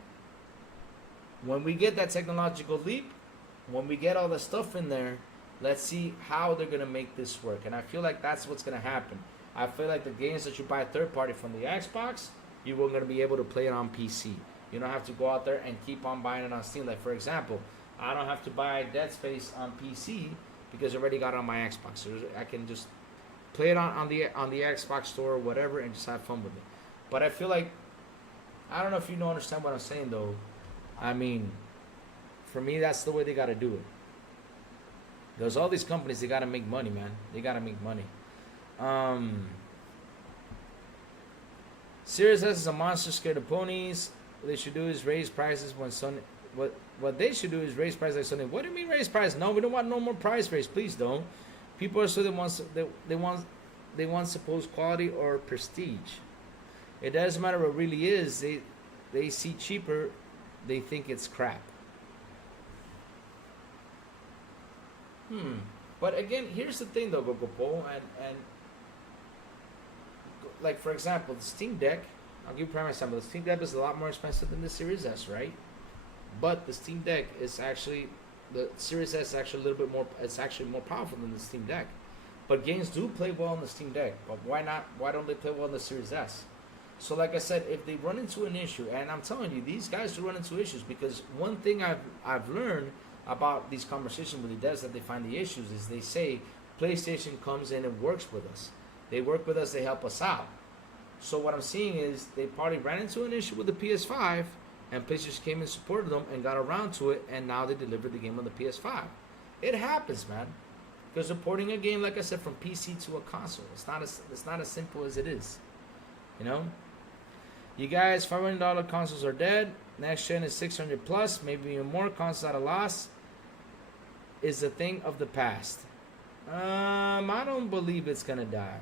when we get that technological leap, when we get all the stuff in there, let's see how they're going to make this work. And I feel like that's what's going to happen. I feel like the games that you buy third party from the Xbox, you are going to be able to play it on PC. You don't have to go out there and keep on buying it on Steam. Like, for example, I don't have to buy Dead Space on PC because I already got it on my Xbox. So I can just play it on the Xbox store or whatever and just have fun with it. But I feel like, I don't know if you understand what I'm saying, though. I mean, for me, that's the way they got to do it. Because all these companies, they got to make money, man. They got to make money. Series S is a monster scared of ponies. What they should do is raise prices when Sony... What they should do is raise prices like Sony. What do you mean raise prices? No, we don't want no more price raise. Please don't. People are so they want supposed quality or prestige. It doesn't matter what it really is. They see cheaper. They think it's crap. But again, here's the thing though, Gogopo, and like for example, the Steam Deck, I'll give you a prime example. The Steam Deck is a lot more expensive than the Series S, right? But the Steam Deck is actually, the Series S is actually a little bit more, it's actually more powerful than the Steam Deck. But games do play well on the Steam Deck, but why don't they play well on the Series S? So like I said, if they run into an issue, and I'm telling you, these guys do run into issues, because one thing I've learned about these conversations with the devs that they find the issues is they say PlayStation comes in and works with us. They work with us, they help us out. So what I'm seeing is they probably ran into an issue with the PS5 and PlayStation came and supported them and got around to it, and now they delivered the game on the PS5. It happens, man. Because supporting a game, like I said, from PC to a console, it's not as simple as it is. You know? You guys, $500 consoles are dead. Next gen is 600 plus, maybe even more. Consoles at a loss is a thing of the past. I don't believe it's gonna die.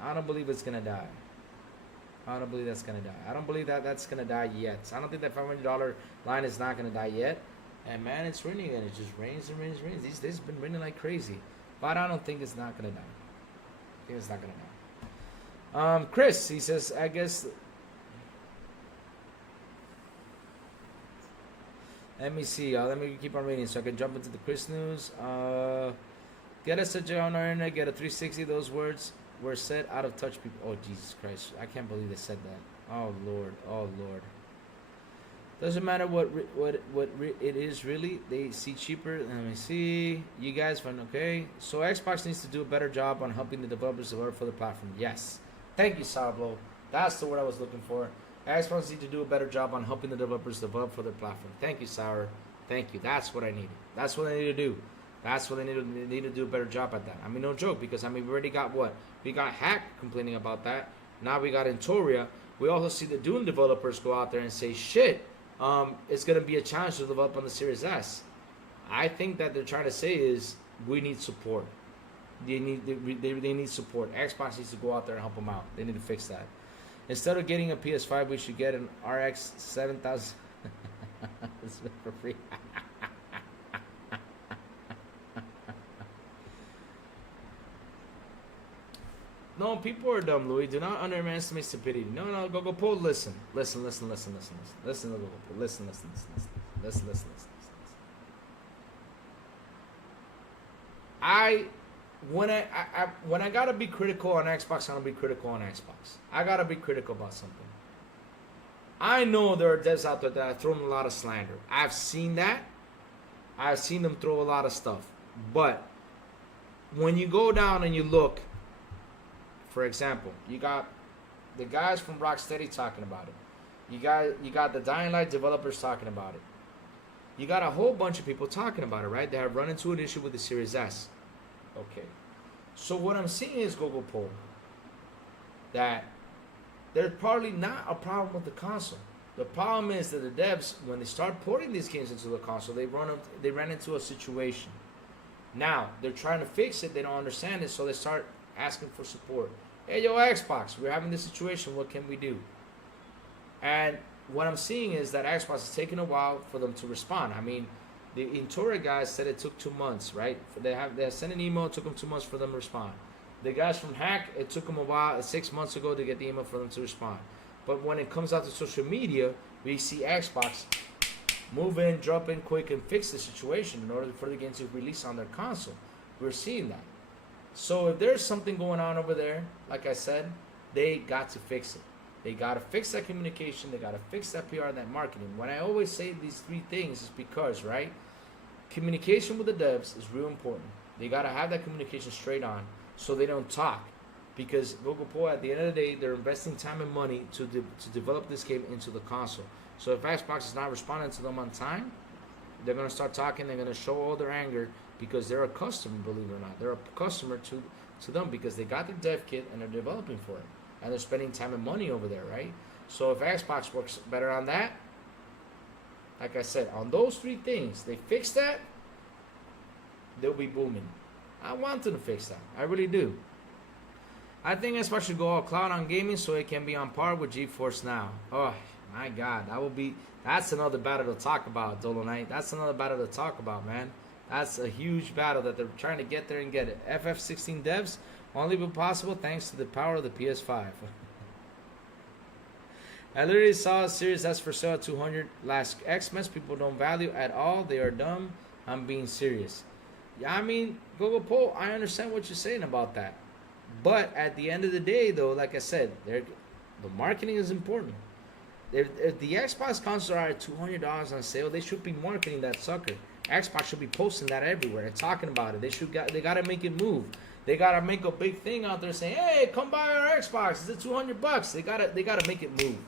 I don't believe it's gonna die. I don't believe that's gonna die. I don't believe that's gonna die yet. I don't think that $500 line is not gonna die yet. And man, it's raining and it just rains and rains and rains. These days it's been raining like crazy. But I don't think it's not gonna die. I think it's not gonna die. Chris, he says, I guess. Let me see. Let me keep on reading so I can jump into the Chris news. Get a subject on our internet. Get a 360. Those words were said out of touch. People. Oh Jesus Christ! I can't believe they said that. Oh Lord. Oh Lord. Doesn't matter what it is really. They see cheaper. Let me see. You guys find okay. So Xbox needs to do a better job on helping the developers develop for the platform. Yes. Thank you, Sourblow. That's the word I was looking for. Xbox needs to do a better job on helping the developers develop for their platform. Thank you, Sour. Thank you. That's what I needed. That's what I need to do. That's what they need to do a better job at that. I mean, no joke, because I mean, we already got what? We got Hack complaining about that. Now we got Intoria. We also see the Dune developers go out there and say, shit, it's going to be a challenge to develop on the Series S. I think that they're trying to say is we need support. They need support. Xbox needs to go out there and help them out. They need to fix that. Instead of getting a PS5, we should get an RX 7000 for free. No, people are dumb, Louis. Do not underestimate stupidity. No, go pull. Listen, Listen, Listen, when I gotta be critical on Xbox, I'm gonna be critical on Xbox. I gotta be critical about something. I know there are devs out there that have thrown a lot of slander. I've seen that. I've seen them throw a lot of stuff. But when you go down and you look, for example, you got the guys from Rocksteady talking about it. You got the Dying Light developers talking about it. You got a whole bunch of people talking about it, right? They have run into an issue with the Series S. Okay. So what I'm seeing is Google Poll that there's probably not a problem with the console. The problem is that the devs, when they start porting these games into the console, they ran into a situation. Now they're trying to fix it. They don't understand it, so they start asking for support. Hey, yo, Xbox, we're having this situation. What can we do? And what I'm seeing is that Xbox is taking a while for them to respond. I mean, the Intora guys said it took 2 months, right? They sent an email. It took them 2 months for them to respond. The guys from Hack, it took them a while, 6 months ago, to get the email for them to respond. But when it comes out to social media, we see Xbox move in, drop in quick, and fix the situation in order for the game to release on their console. We're seeing that. So if there's something going on over there, like I said, they got to fix it. They got to fix that communication. They got to fix that PR and that marketing. When I always say these 3 things is because, right, communication with the devs is real important. They got to have that communication straight on so they don't talk. Because Google Poll, at the end of the day, they're investing time and money to develop this game into the console. So if Xbox is not responding to them on time, they're going to start talking. They're going to show all their anger because they're a customer, believe it or not. They're a customer to them because they got the dev kit and they're developing for it. And they're spending time and money over there, right? So if Xbox works better on that, like I said, on those 3 things, they fix that, they'll be booming. I want them to fix that. I really do. I think Xbox should go all cloud on gaming so it can be on par with GeForce Now. Oh, my God. That's another battle to talk about, Dolo Knight. That's another battle to talk about, man. That's a huge battle that they're trying to get there and get it. FF16 devs only be possible thanks to the power of the PS5. I literally saw a Series S for sale at 200 last Xmas. People don't value at all. They are dumb. I'm being serious. Yeah, I mean, Google Poll, I understand what you're saying about that. But at the end of the day, though, like I said, the marketing is important. If the Xbox consoles are at $200 on sale, they should be marketing that sucker. Xbox should be posting that everywhere and talking about it. They got to make it move. They got to make a big thing out there saying, "Hey, come buy our Xbox. It's $200." They got to make it move.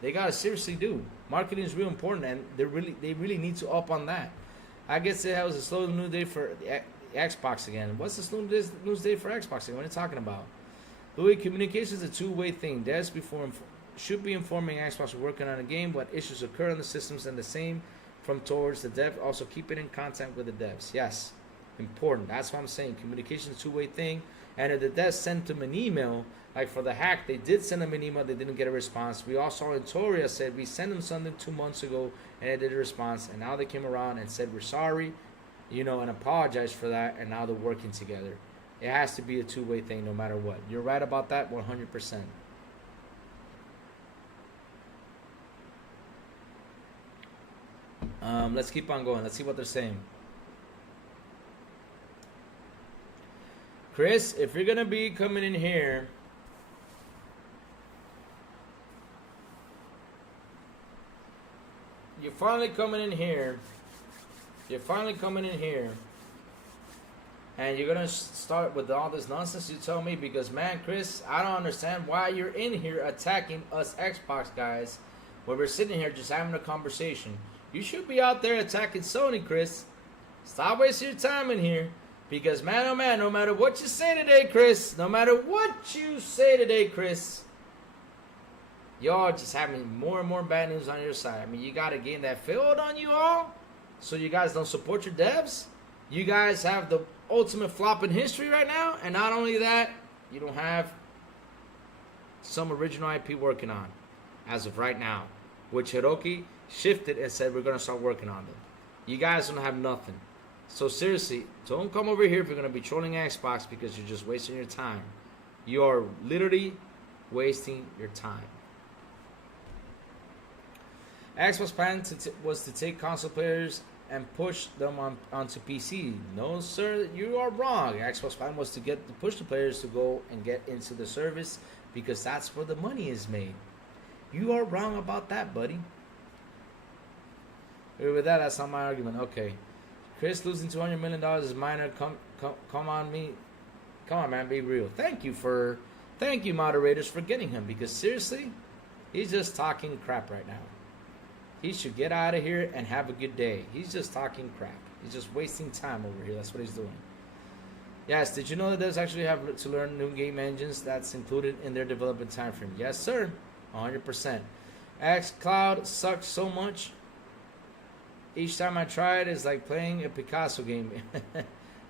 They got to seriously do. Marketing is real important, and they really need to up on that. I guess it was a slow news day for the Xbox again. What's the slow news day for Xbox again? What are you talking about? Louis, communication is a two-way thing. Devs should be informing Xbox we're working on a game, what issues occur on the systems, and the same from towards the dev. Also, keep it in contact with the devs. Yes, important. That's what I'm saying. Communication is a two-way thing. And if the devs sent them an email, like for the hack, they did send them an email. They didn't get a response. We all saw Intoria said we sent them something 2 months ago, and they did a response. And now they came around and said we're sorry, and apologized for that. And now they're working together. It has to be a two-way thing no matter what. You're right about that 100%. Let's keep on going. Let's see what they're saying. Chris, if you're going to be coming in here, you're finally coming in here. and you're gonna start with all this nonsense you tell me, because man, Chris, I don't understand why you're in here attacking us Xbox guys when we're sitting here just having a conversation. You should be out there attacking Sony, Chris. Stop wasting your time in here, because man, oh man, no matter what you say today, Chris, no matter what you say today, Chris, y'all just having more and more bad news on your side. I mean, you got a game that failed on you all, so you guys don't support your devs. You guys have the ultimate flop in history right now, and not only that, you don't have some original IP working on as of right now, which Hiroki shifted and said we're going to start working on them. You guys don't have nothing. So seriously, don't come over here if you're going to be trolling Xbox, because you're just wasting your time. You are literally wasting your time. Xbox plan was to take console players and push them onto PC. No, sir, you are wrong. Xbox plan was to push the players to go and get into the service, because that's where the money is made. You are wrong about that, buddy. With that, that's not my argument. Okay, Chris, losing $200 million is minor. Come on, me. Come on, man, be real. Thank you, moderators, for getting him, because seriously, he's just talking crap right now. He should get out of here and have a good day. He's just talking crap. He's just wasting time over here. That's what he's doing. Yes, did you know that devs actually have to learn new game engines? That's included in their development time frame. Yes, sir. 100%. xCloud sucks so much. Each time I try it, it's like playing a Picasso game.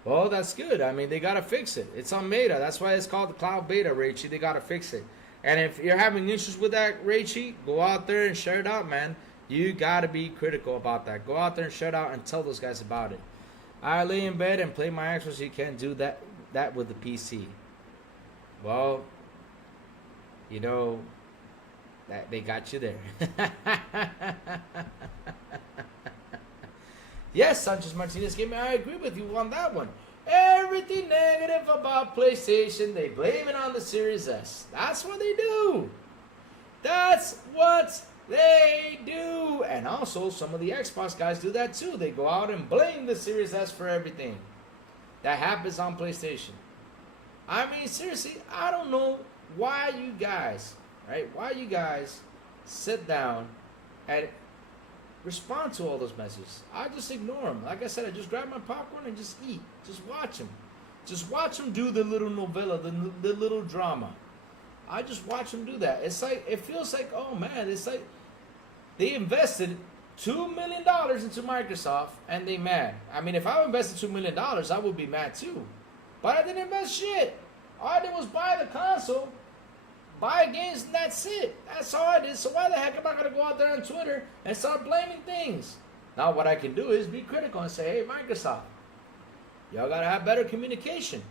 Well, that's good. I mean, they got to fix it. It's on beta. That's why it's called the cloud beta, Raichi. They got to fix it. And if you're having issues with that, Raichi, go out there and share it out, man. You got to be critical about that. Go out there and shut out and tell those guys about it. I lay in bed and play my Xbox. You can't do that with the PC. Well, you know, that they got you there. Yes, Sanchez Martinez Gaming, I agree with you on that one. Everything negative about PlayStation, they blame it on the Series S. That's what they do. That's what they do. And also, some of the Xbox guys do that too. They go out and blame the Series S for everything that happens on PlayStation. I mean, seriously, I don't know why you guys, right? Why you guys sit down and respond to all those messages. I just ignore them. Like I said, I just grab my popcorn and just eat. Just watch them. Just watch them do the little novella, the little drama. I just watch them do that. It's like, it feels like, oh man, it's like they invested $2 million into Microsoft and they mad. I mean, if I invested $2 million, I would be mad too. But I didn't invest shit. All I did was buy the console, buy games, and that's it. That's all I did. So why the heck am I going to go out there on Twitter and start blaming things? Now what I can do is be critical and say, hey, Microsoft, y'all got to have better communication.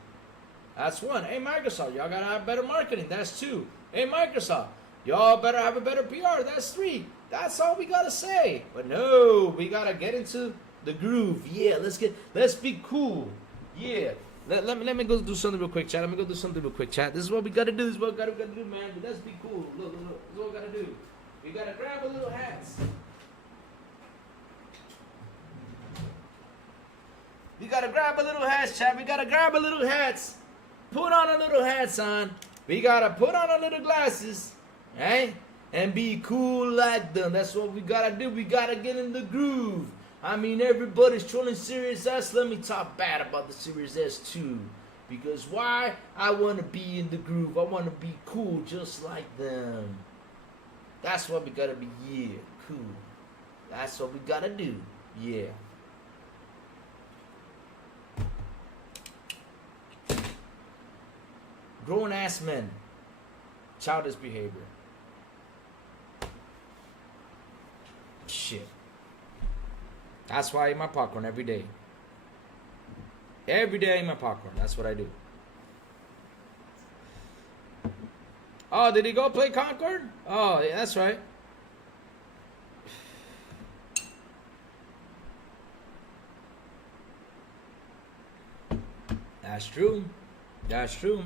That's one. Hey, Microsoft, y'all got to have better marketing. That's two. Hey, Microsoft, y'all better have a better PR. That's three. That's all we got to say. But no, we got to get into the groove. Yeah, let's be cool. Yeah. Let me go do something real quick, chat. Let me go do something real quick, chat. This is what we got to do. This is what we got to do, man. But let's be cool. Look. This is what we got to do. We got to grab a little hats. We got to grab a little hats, chat. We got to grab a little hats. Put on a little hats on. We got to put on a little glasses. Right? And be cool like them. That's what we got to do. We got to get in the groove. I mean, everybody's trolling Series S. Let me talk bad about the Series S too. Because why? I want to be in the groove. I want to be cool just like them. That's what we got to be. Yeah, cool. That's what we got to do. Yeah. Grown-ass men. Childish behavior. Shit. That's why I eat my popcorn every day. Every day I eat my popcorn. That's what I do. Oh, did he go play Concord? Oh, yeah, that's right. That's true. That's true.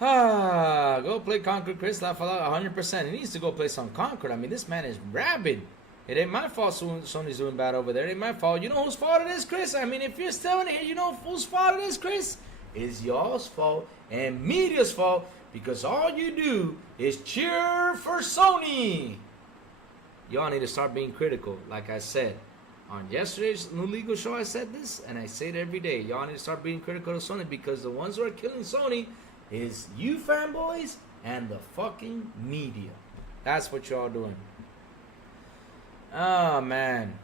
Go play Concord, Chris. Laugh a lot, 100%. He needs to go play some Concord. I mean, this man is rabid. It ain't my fault Sony's doing bad over there. It ain't my fault. You know whose fault it is, Chris? I mean, if you're still in here, you know whose fault it is, Chris? It's y'all's fault and media's fault, because all you do is cheer for Sony. Y'all need to start being critical. Like I said on yesterday's New Legal Show, I said this, and I say it every day. Y'all need to start being critical of Sony, because the ones who are killing Sony is you fanboys and the fucking media. That's what y'all doing. Oh man,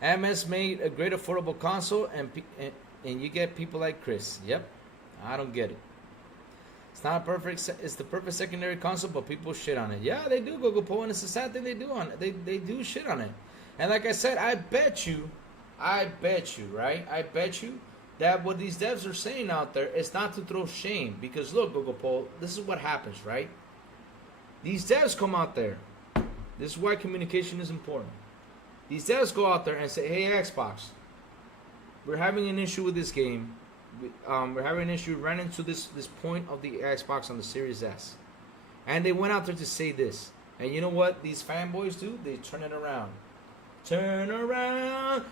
MS made a great affordable console, and you get people like Chris. Yep, I don't get it. It's not perfect. It's the perfect secondary console, but people shit on it. Yeah, they do, Google Poll, and it's a sad thing they do on it. They do shit on it. And like I said, I bet you, right? I bet you that what these devs are saying out there is not to throw shame, because look, Google Poll, this is what happens, right? These devs come out there. This is why communication is important. These devs go out there and say, hey, Xbox, we're having an issue with this game. We're having an issue, ran into this point of the Xbox on the Series S. And they went out there to say this. And you know what these fanboys do? They turn it around. Turn around.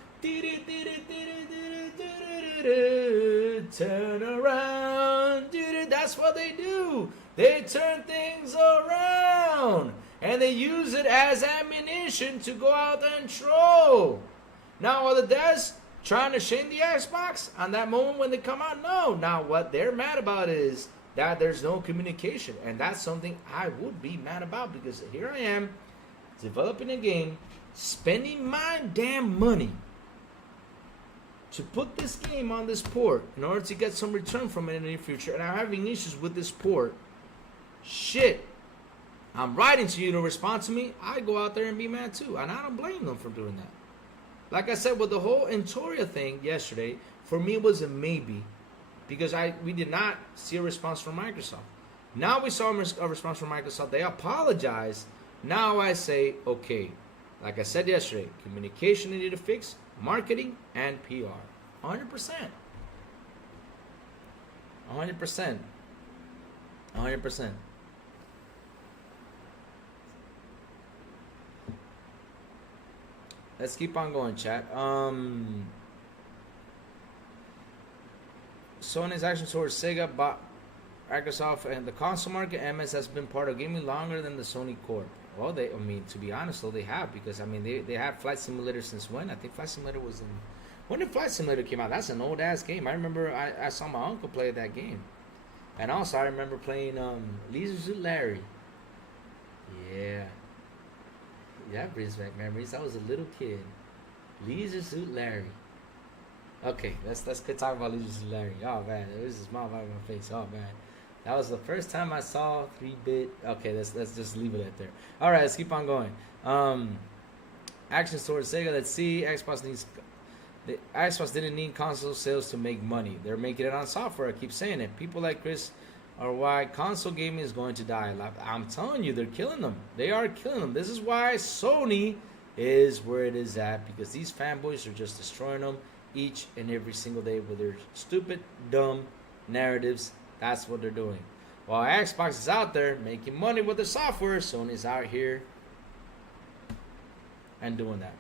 Turn around. That's what they do. They turn things around. And they use it as ammunition to go out and troll. Now, are the devs trying to shame the Xbox on that moment when they come out? No. Now, what they're mad about is that there's no communication. And that's something I would be mad about, because here I am developing a game, spending my damn money to put this game on this port in order to get some return from it in the near future, and I'm having issues with this port. Shit. I'm writing to you to respond to me. I go out there and be mad too, and I don't blame them for doing that. Like I said, with the whole Entoria thing yesterday, for me it was a maybe, because we did not see a response from Microsoft. Now we saw a response from Microsoft. They apologized. Now I say, okay, like I said yesterday, communication needed to fix, marketing and PR. 100%. 100%. 100%. Let's keep on going, chat. Sony's action towards Sega, Microsoft, and the console market. MS has been part of gaming longer than the Sony Corp. Well, to be honest, though, they have, because they have Flight Simulator since when? I think Flight Simulator was in. When did Flight Simulator came out? That's an old ass game. I remember I saw my uncle play that game, and also I remember playing Leisure Suit Larry. Yeah. That brings back memories. I was a little kid. Leisure Suit Larry. Okay, let's talk about Leisure Suit Larry. Oh man, there was a smile on my face. Oh man, that was the first time I saw 3-bit. Okay, let's just leave it at there. All right, let's keep on going. Action towards Sega. Let's see. Xbox didn't need console sales to make money. They're making it on software. I keep saying it. People like Chris are why console gaming is going to die. I'm telling you, they're killing them. They are killing them. This is why Sony is where it is at, because these fanboys are just destroying them each and every single day with their stupid, dumb narratives. That's what they're doing. While Xbox is out there making money with the software, Sony's out here and doing that.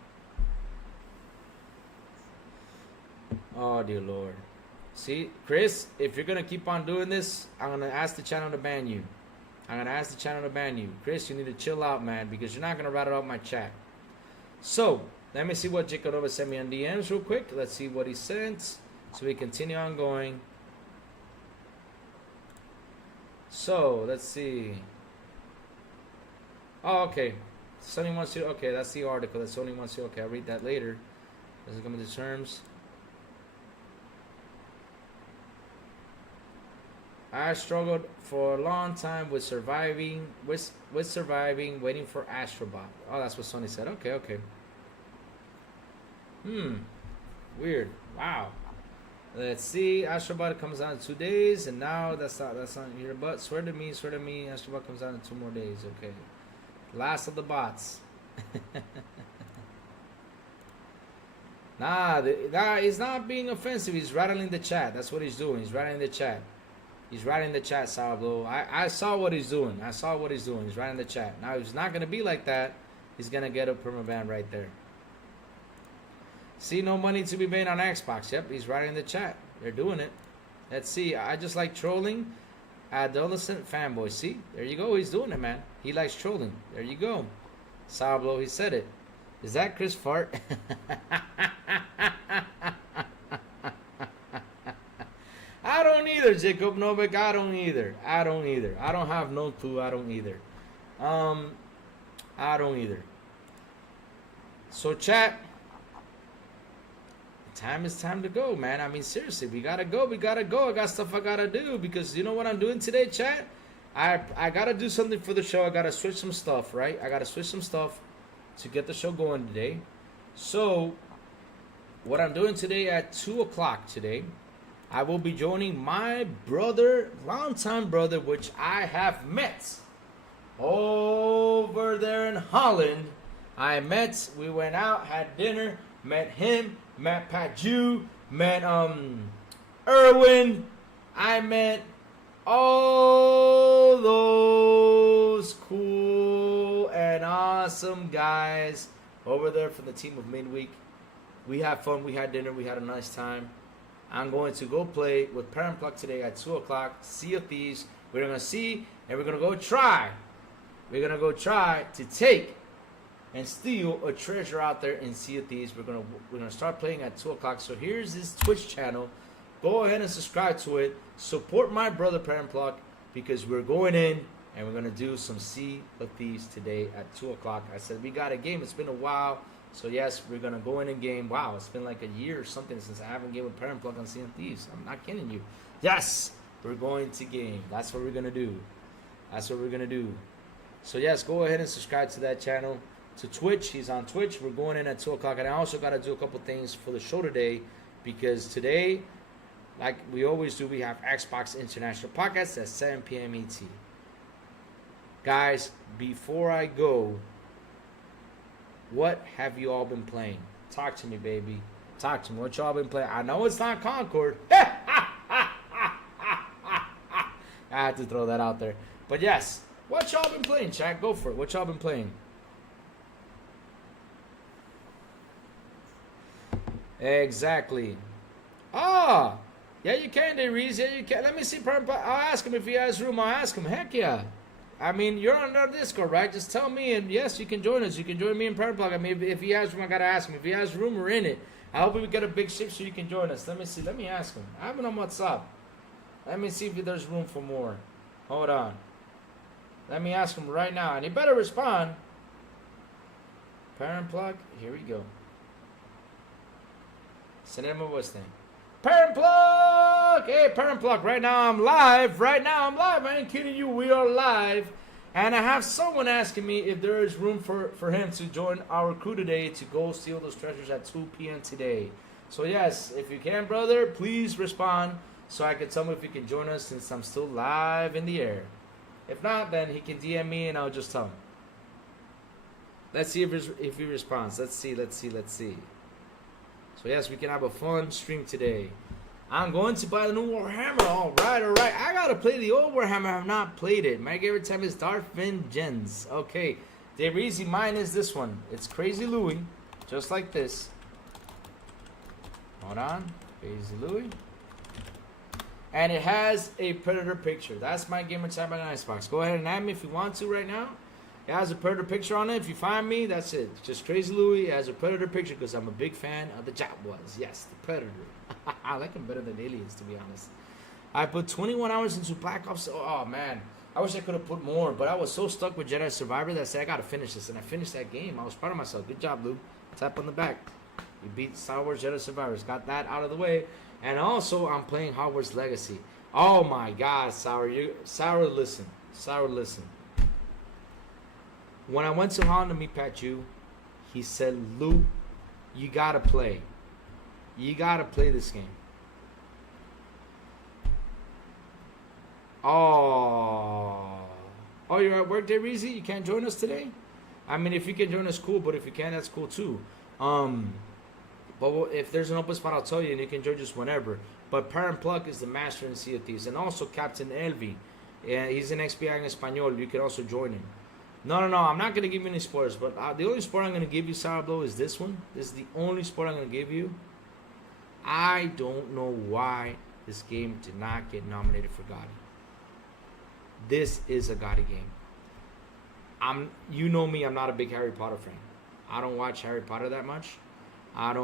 Oh, dear Lord. See, Chris, if you're going to keep on doing this, I'm going to ask the channel to ban you. Chris, you need to chill out, man, because you're not going to rat it out my chat. So, let me see what Jacob sent me on DMs real quick. Let's see what he sent. So we continue on going. So, let's see. Oh, okay. Sony wants you. Okay, that's the article that Sony wants you. Okay, I'll read that later. Doesn't come into terms. I struggled for a long time with surviving, waiting for Astrobot. Oh, that's what Sony said. Okay. Weird. Wow. Let's see. Astrobot comes out in 2 days, and now that's not here. But swear to me, Astrobot comes out in 2 more days. Okay. Last of the bots. Nah, he's not being offensive. He's rattling the chat. That's what he's doing. He's rattling the chat. Sourblow. I saw what he's doing. He's writing the chat. Now, he's not going to be like that he's gonna get a permaban right there. See, no money to be made on Xbox. Yep, he's right in the chat. They're doing it. Let's see. I just like trolling adolescent fanboy. See, there you go. He's doing it, man. He likes trolling. There you go. Sourblow, he said it. Is that Chris Fart? I don't either, Jacob Novak. I don't either. I don't either. I don't have no clue. I don't either. I don't either. So, chat. Time to go, man. I mean, seriously, we gotta go. We gotta go. I got stuff I gotta do because you know what I'm doing today, chat? I gotta do something for the show. I gotta switch some stuff, right? I gotta switch some stuff to get the show going today. So, what I'm doing today at 2 o'clock today, I will be joining my brother, longtime brother, which I have met over there in Holland. We went out, had dinner, met him, met Pat Jew, met Erwin. I met all those cool and awesome guys over there from the team of Midweek. We had fun, we had dinner, we had a nice time. I'm going to go play with Parent Pluck today at 2 o'clock, Sea of Thieves. We're going to see, and we're going to go try. We're going to go try to take and steal a treasure out there in Sea of Thieves. We're gonna start playing at 2 o'clock. So here's his Twitch channel. Go ahead and subscribe to it. Support my brother Parent Pluck because we're going in and we're gonna do some Sea of Thieves today at 2 o'clock. I said we got a game. It's been a while. So yes, we're gonna go in and game. Wow, it's been like a year or something since I haven't game with Parent Pluck on Sea of Thieves. I'm not kidding you. Yes, we're going to game. That's what we're gonna do. That's what we're gonna do. So yes, go ahead and subscribe to that channel. To Twitch, he's on Twitch. We're going in at 2 o'clock, and I also got to do a couple things for the show today because today, like we always do, we have Xbox International Podcast at 7 p.m. ET. Guys, before I go, what have you all been playing? Talk to me, baby. Talk to me. What y'all been playing? I know it's not Concord. I had to throw that out there. But yes, what y'all been playing, chat? Go for it. What y'all been playing? Exactly. Ah, yeah, you can, Reese. Yeah, you can. Let me see. I'll ask him if he has room. I'll ask him. Heck yeah. I mean, you're on our Discord, right? Just tell me, and yes, you can join us. You can join me in Parent Block. I mean, if he has room, I gotta ask him. If he has room, we're in it. I hope we get a big ship so you can join us. Let me see. Let me ask him. I have it on WhatsApp. Let me see if there's room for more. Hold on. Let me ask him right now, and he better respond. Parent Plug. Here we go. Send him a voice thing. Parent Plug! Hey, Parent Plug. Right now I'm live. I ain't kidding you. We are live. And I have someone asking me if there is room for him to join our crew today to go steal those treasures at 2 p.m. today. So, yes, if you can, brother, please respond so I can tell him if he can join us since I'm still live in the air. If not, then he can DM me and I'll just tell him. Let's see if he responds. Let's see. So yes, we can have a fun stream today. I'm going to buy the new Warhammer. All right. I gotta play the old Warhammer. I have not played it. My favorite time is Darth Vengeance. Okay, Dave Reezy, mine is this one. It's Crazy Louie, just like this. Hold on, Crazy Louie. And it has a Predator picture. That's my gamer tag on Icebox. Go ahead and add me if you want to right now. It has a Predator picture on it. If you find me, that's it. Just Crazy Louie. It has a Predator picture because I'm a big fan of the Jaguars. Yes, the Predator. I like him better than Aliens, to be honest. I put 21 hours into Black Ops. Oh, man. I wish I could have put more, but I was so stuck with Jedi Survivor that I said, I got to finish this. And I finished that game. I was proud of myself. Good job, Lou. Tap on the back. You beat Star Wars Jedi Survivors. Got that out of the way. And also, I'm playing Hogwarts Legacy. Oh, my God, Sour. Sour, listen. When I went to Holland to meet Pat Jew, he said, Lou, you got to play. You got to play this game. Oh, you're at work, Reezy? You can't join us today? I mean, if you can join us, cool. But if you can, that's cool, too. But if there's an open spot, I'll tell you, and you can join just whenever. But Parent Plug is the master in Sea of Thieves. And also Captain Elvi. Yeah, he's an XPI in Espanol. You can also join him. No, I'm not gonna give you any spoilers. But the only spoiler I'm gonna give you, Sourblow, is this one. This is the only spoiler I'm gonna give you. I don't know why this game did not get nominated for Gotti. This is a Gotti game. You know me, I'm not a big Harry Potter fan. I don't watch Harry Potter that much. I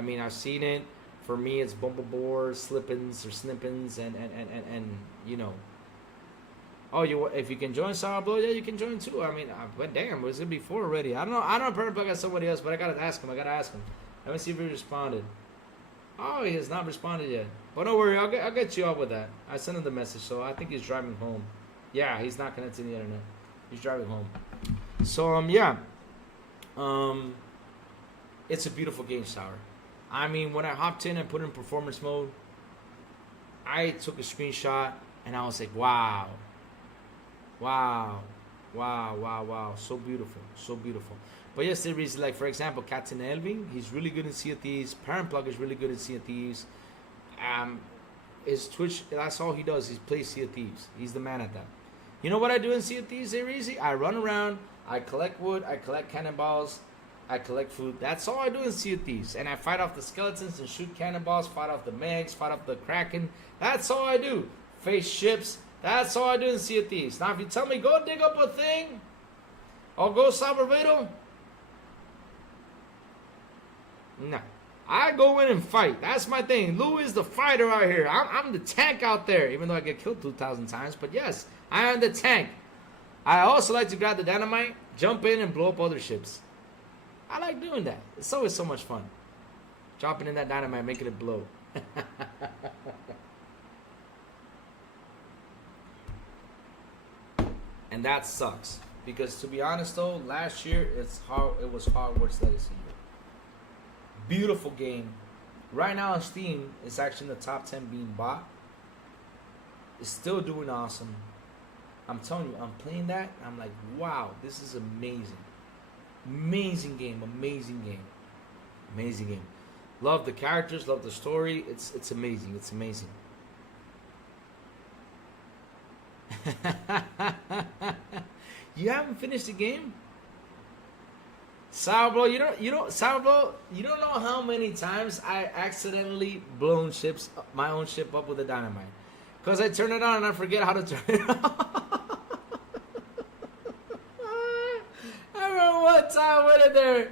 mean, I've seen it. For me, it's Bumbledore, Slippins or Snippins, and you know. Oh, if you can join Sourblow, yeah, you can join too. I mean, but damn, was it before already? I don't know. I don't know if I got somebody else, but I gotta ask him. Let me see if he responded. Oh, he has not responded yet. But don't worry, I'll get you up with that. I sent him the message, so I think he's driving home. Yeah, he's not connected to the internet. He's driving home. So yeah. It's a beautiful game, Sour. I mean, when I hopped in and put it in performance mode, I took a screenshot and I was like, wow. So beautiful, so beautiful. But yes, there is, like, for example, Captain Elving, he's really good in Sea of Thieves. Parent Plug is really good in Sea of Thieves. His Twitch, that's all he does. He plays Sea of Thieves. He's the man at that. You know what I do in Sea of Thieves, Easy? I run around, I collect wood, I collect cannonballs, I collect food. That's all I do in Sea of Thieves. And I fight off the skeletons and shoot cannonballs, fight off the megs, fight off the kraken. That's all I do. Face ships. That's all I do in Sea of Thieves. Now, if you tell me, go dig up a thing, or go Salvador, no. I go in and fight. That's my thing. Lou is the fighter out here. I'm the tank out there, even though I get killed 2,000 times. But yes, I am the tank. I also like to grab the dynamite, jump in, and blow up other ships. I like doing that. It's always so much fun. Dropping in that dynamite, making it blow. And that sucks. Because to be honest though, last year it was Hogwarts Legacy year. Beautiful game. Right now on Steam, it's actually in the top 10 being bought. It's still doing awesome. I'm telling you, I'm playing that. I'm like, wow, this is amazing. Amazing game. Love the characters, love the story. It's amazing. It's amazing. You haven't finished the game? Sourblow, Sourblow, you don't know how many times I accidentally blown my own ship up with a dynamite. Because I turn it on and I forget how to turn it on. I remember one time I went in there.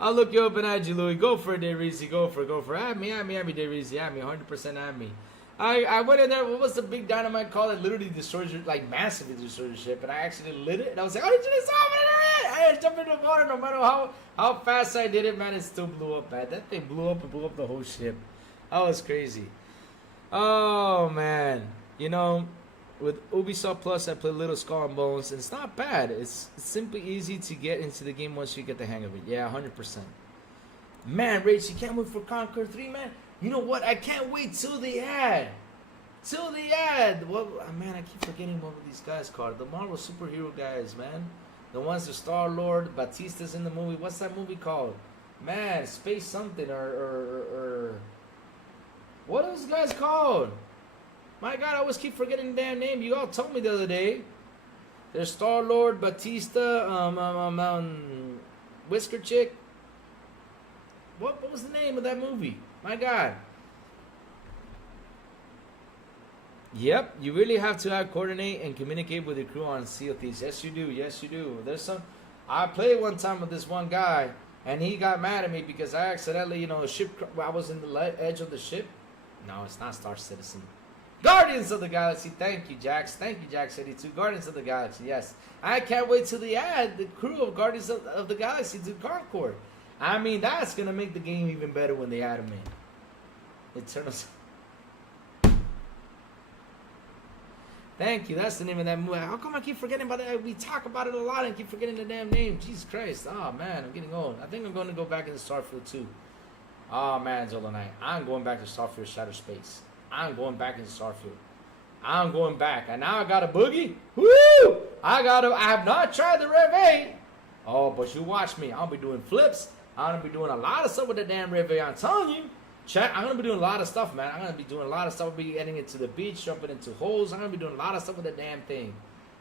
I'll look you up and add you, Louis. Go for it, Darizi. Go for it. Add me, Darizi. Add me, 100% add me. I went in there. What was the big dynamite called? It literally destroyed your, like, massively destroyed your ship. And I actually lit it. And I was like, oh, did you just open it? I jumped in the water. No matter how fast I did it, man, it still blew up, man. That thing blew up and blew up the whole ship. That was crazy. Oh, man. You know, with Ubisoft Plus, I play Little Skull and Bones. And it's not bad. It's simply easy to get into the game once you get the hang of it. Yeah, 100%. Man, Rach, you can't wait for Concord 3, man. You know what? I can't wait till the ad. Well, man, I keep forgetting what these guys called. The Marvel superhero guys, man. The ones that Star-Lord, Batista's in the movie. What's that movie called? Man, Space something or what are those guys called? My God, I always keep forgetting the damn name. You all told me the other day. There's Star-Lord, Batista, Whisker Chick. What was the name of that movie? My God. Yep, you really have to coordinate and communicate with your crew on Sea of Thieves. Yes, you do. There's some. I played one time with this one guy, and he got mad at me because I accidentally, the ship. I was in the edge of the ship. No, it's not Star Citizen. Guardians of the Galaxy. Thank you, Jax. Thank you, Jax82. Guardians of the Galaxy. Yes, I can't wait till the crew of Guardians of the Galaxy to Concord. I mean, that's gonna make the game even better when they add them in. Eternals. Thank you. That's the name of that movie. How come I keep forgetting about it? We talk about it a lot and keep forgetting the damn name. Jesus Christ. Oh, man. I'm getting old. I think I'm going to go back into Starfield 2. Oh, man, Zolonite. I'm going back to Starfield Shattered Space. I'm going back into Starfield. I'm going back. And now I got a boogie. Woo! I have not tried the Rev 8. Oh, but you watch me. I'll be doing flips. I'm going to be doing a lot of stuff with the damn Rev 8. I'm telling you. Chat, I'm going to be doing a lot of stuff, man. I'm going to be doing a lot of stuff. I'll be getting into the beach, jumping into holes. I'm going to be doing a lot of stuff with the damn thing.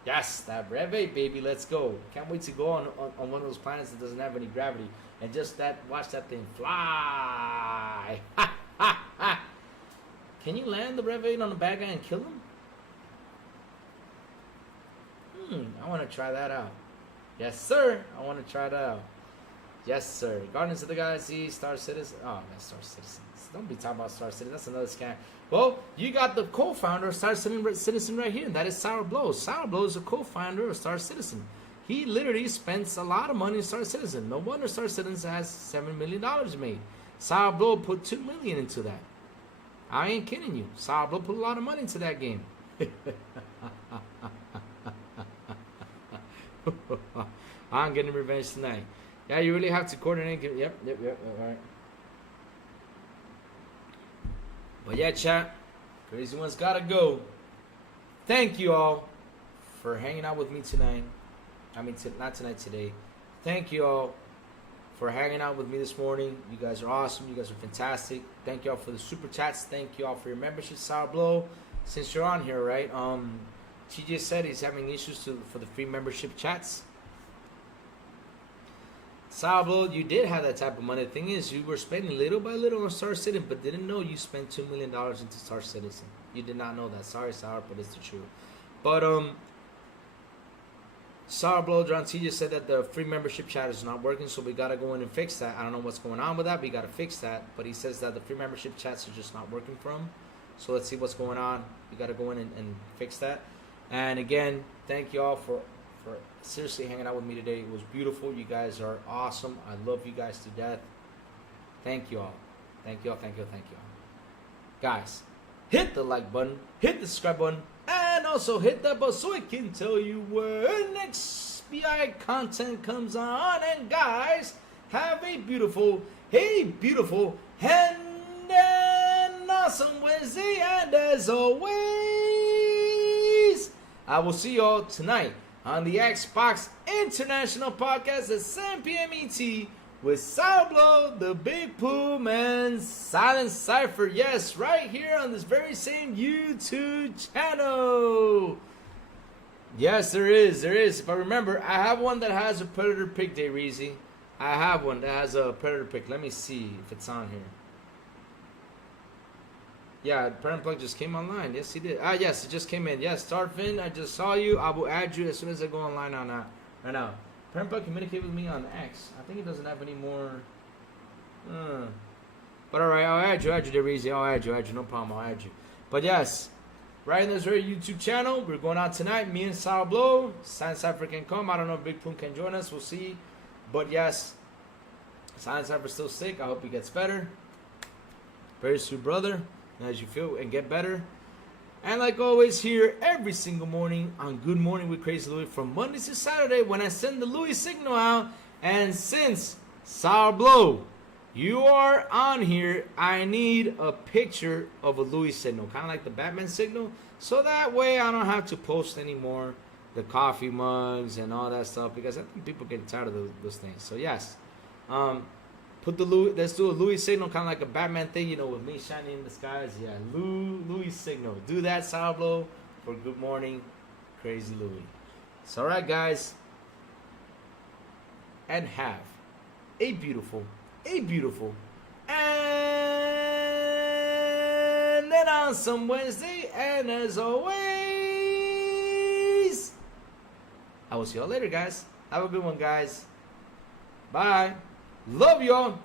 Yes, that Breve, baby, let's go. Can't wait to go on one of those planets that doesn't have any gravity. And just watch that thing fly. Ha, ha, ha. Can you land the Breve on the bad guy and kill him? I want to try that out. Yes, sir. I want to try that out. Yes, sir. Guardians of the Galaxy, Star Citizen. Oh, that's Star Citizen. Don't be talking about Star Citizen. That's another scam. Well, you got the co-founder of Star Citizen right here, and that is Sourblow. Sourblow is a co-founder of Star Citizen. He literally spends a lot of money in Star Citizen. No wonder Star Citizen has $7 million made. Sourblow put $2 million into that. I ain't kidding you. Sourblow put a lot of money into that game. I'm getting revenge tonight. Yeah, you really have to coordinate. Yep, all right. But yeah, chat, crazy one's gotta go. Thank you all for hanging out with me tonight. I mean, not tonight, today. Thank you all for hanging out with me this morning. You guys are awesome. You guys are fantastic. Thank you all for the super chats. Thank you all for your membership, Sourblow. Since you're on here, right? TJ said he's having issues for the free membership chats. Sourblow, you did have that type of money. The thing is, you were spending little by little on Star Citizen, but didn't know you spent $2 million into Star Citizen. You did not know that. Sorry, Sour, but it's the truth. But Sourblow, John T just said that the free membership chat is not working, so we gotta go in and fix that. I don't know what's going on with that. We gotta fix that. But he says that the free membership chats are just not working for him. So let's see what's going on. We gotta go in and fix that. And again, thank you all for seriously hanging out with me today. It was beautiful. You guys are awesome. I love you guys to death. Thank you all. Thank you all. Thank you all. Thank you all. Guys, hit the like button, hit the subscribe button, and also hit that bell so I can tell you when next BI content comes on. And guys, have a beautiful, and an awesome Wednesday. And as always, I will see y'all tonight on the Xbox International Podcast at 7 p.m. ET with Sourblow, the Big Plume, and Silent Cypher. Yes, right here on this very same YouTube channel. Yes, there is. If I remember, I have one that has a Predator pick, Reezy. I have one that has a Predator pick. Let me see if it's on here. Yeah, Parent Plug just came online. Yes, he did. Ah, yes, it just came in. Yes, Starfin, I just saw you. I will add you as soon as I go online on that. Right now. Parent Plug communicate with me on X. I think he doesn't have any more. But alright, I'll add you there, easy. I'll add you. No problem, I'll add you. But yes, right in this very YouTube channel, we're going out tonight. Me and Sourblow. Silent Cypher can come. I don't know if Big Plume can join us. We'll see. But yes, Silent Cypher's still sick. I hope he gets better. Very soon, brother. As you feel and get better. And like always, here every single morning on Good Morning with Crazy Louie from Monday to Saturday when I send the Louie signal out. And since Sourblow, you are on here, I need a picture of a Louie signal, kind of like the Batman signal, so that way I don't have to post anymore the coffee mugs and all that stuff, because I think people get tired of those things. So yes, put the Louie, let's do a Louie signal, kind of like a Batman thing, you know, with me shining in the skies. Yeah, Louie signal. Do that, Sourblow, for Good Morning, Crazy Louie. It's all right, guys. And have a beautiful, and then on some Wednesday. And as always, I will see y'all later, guys. Have a good one, guys. Bye. Love y'all.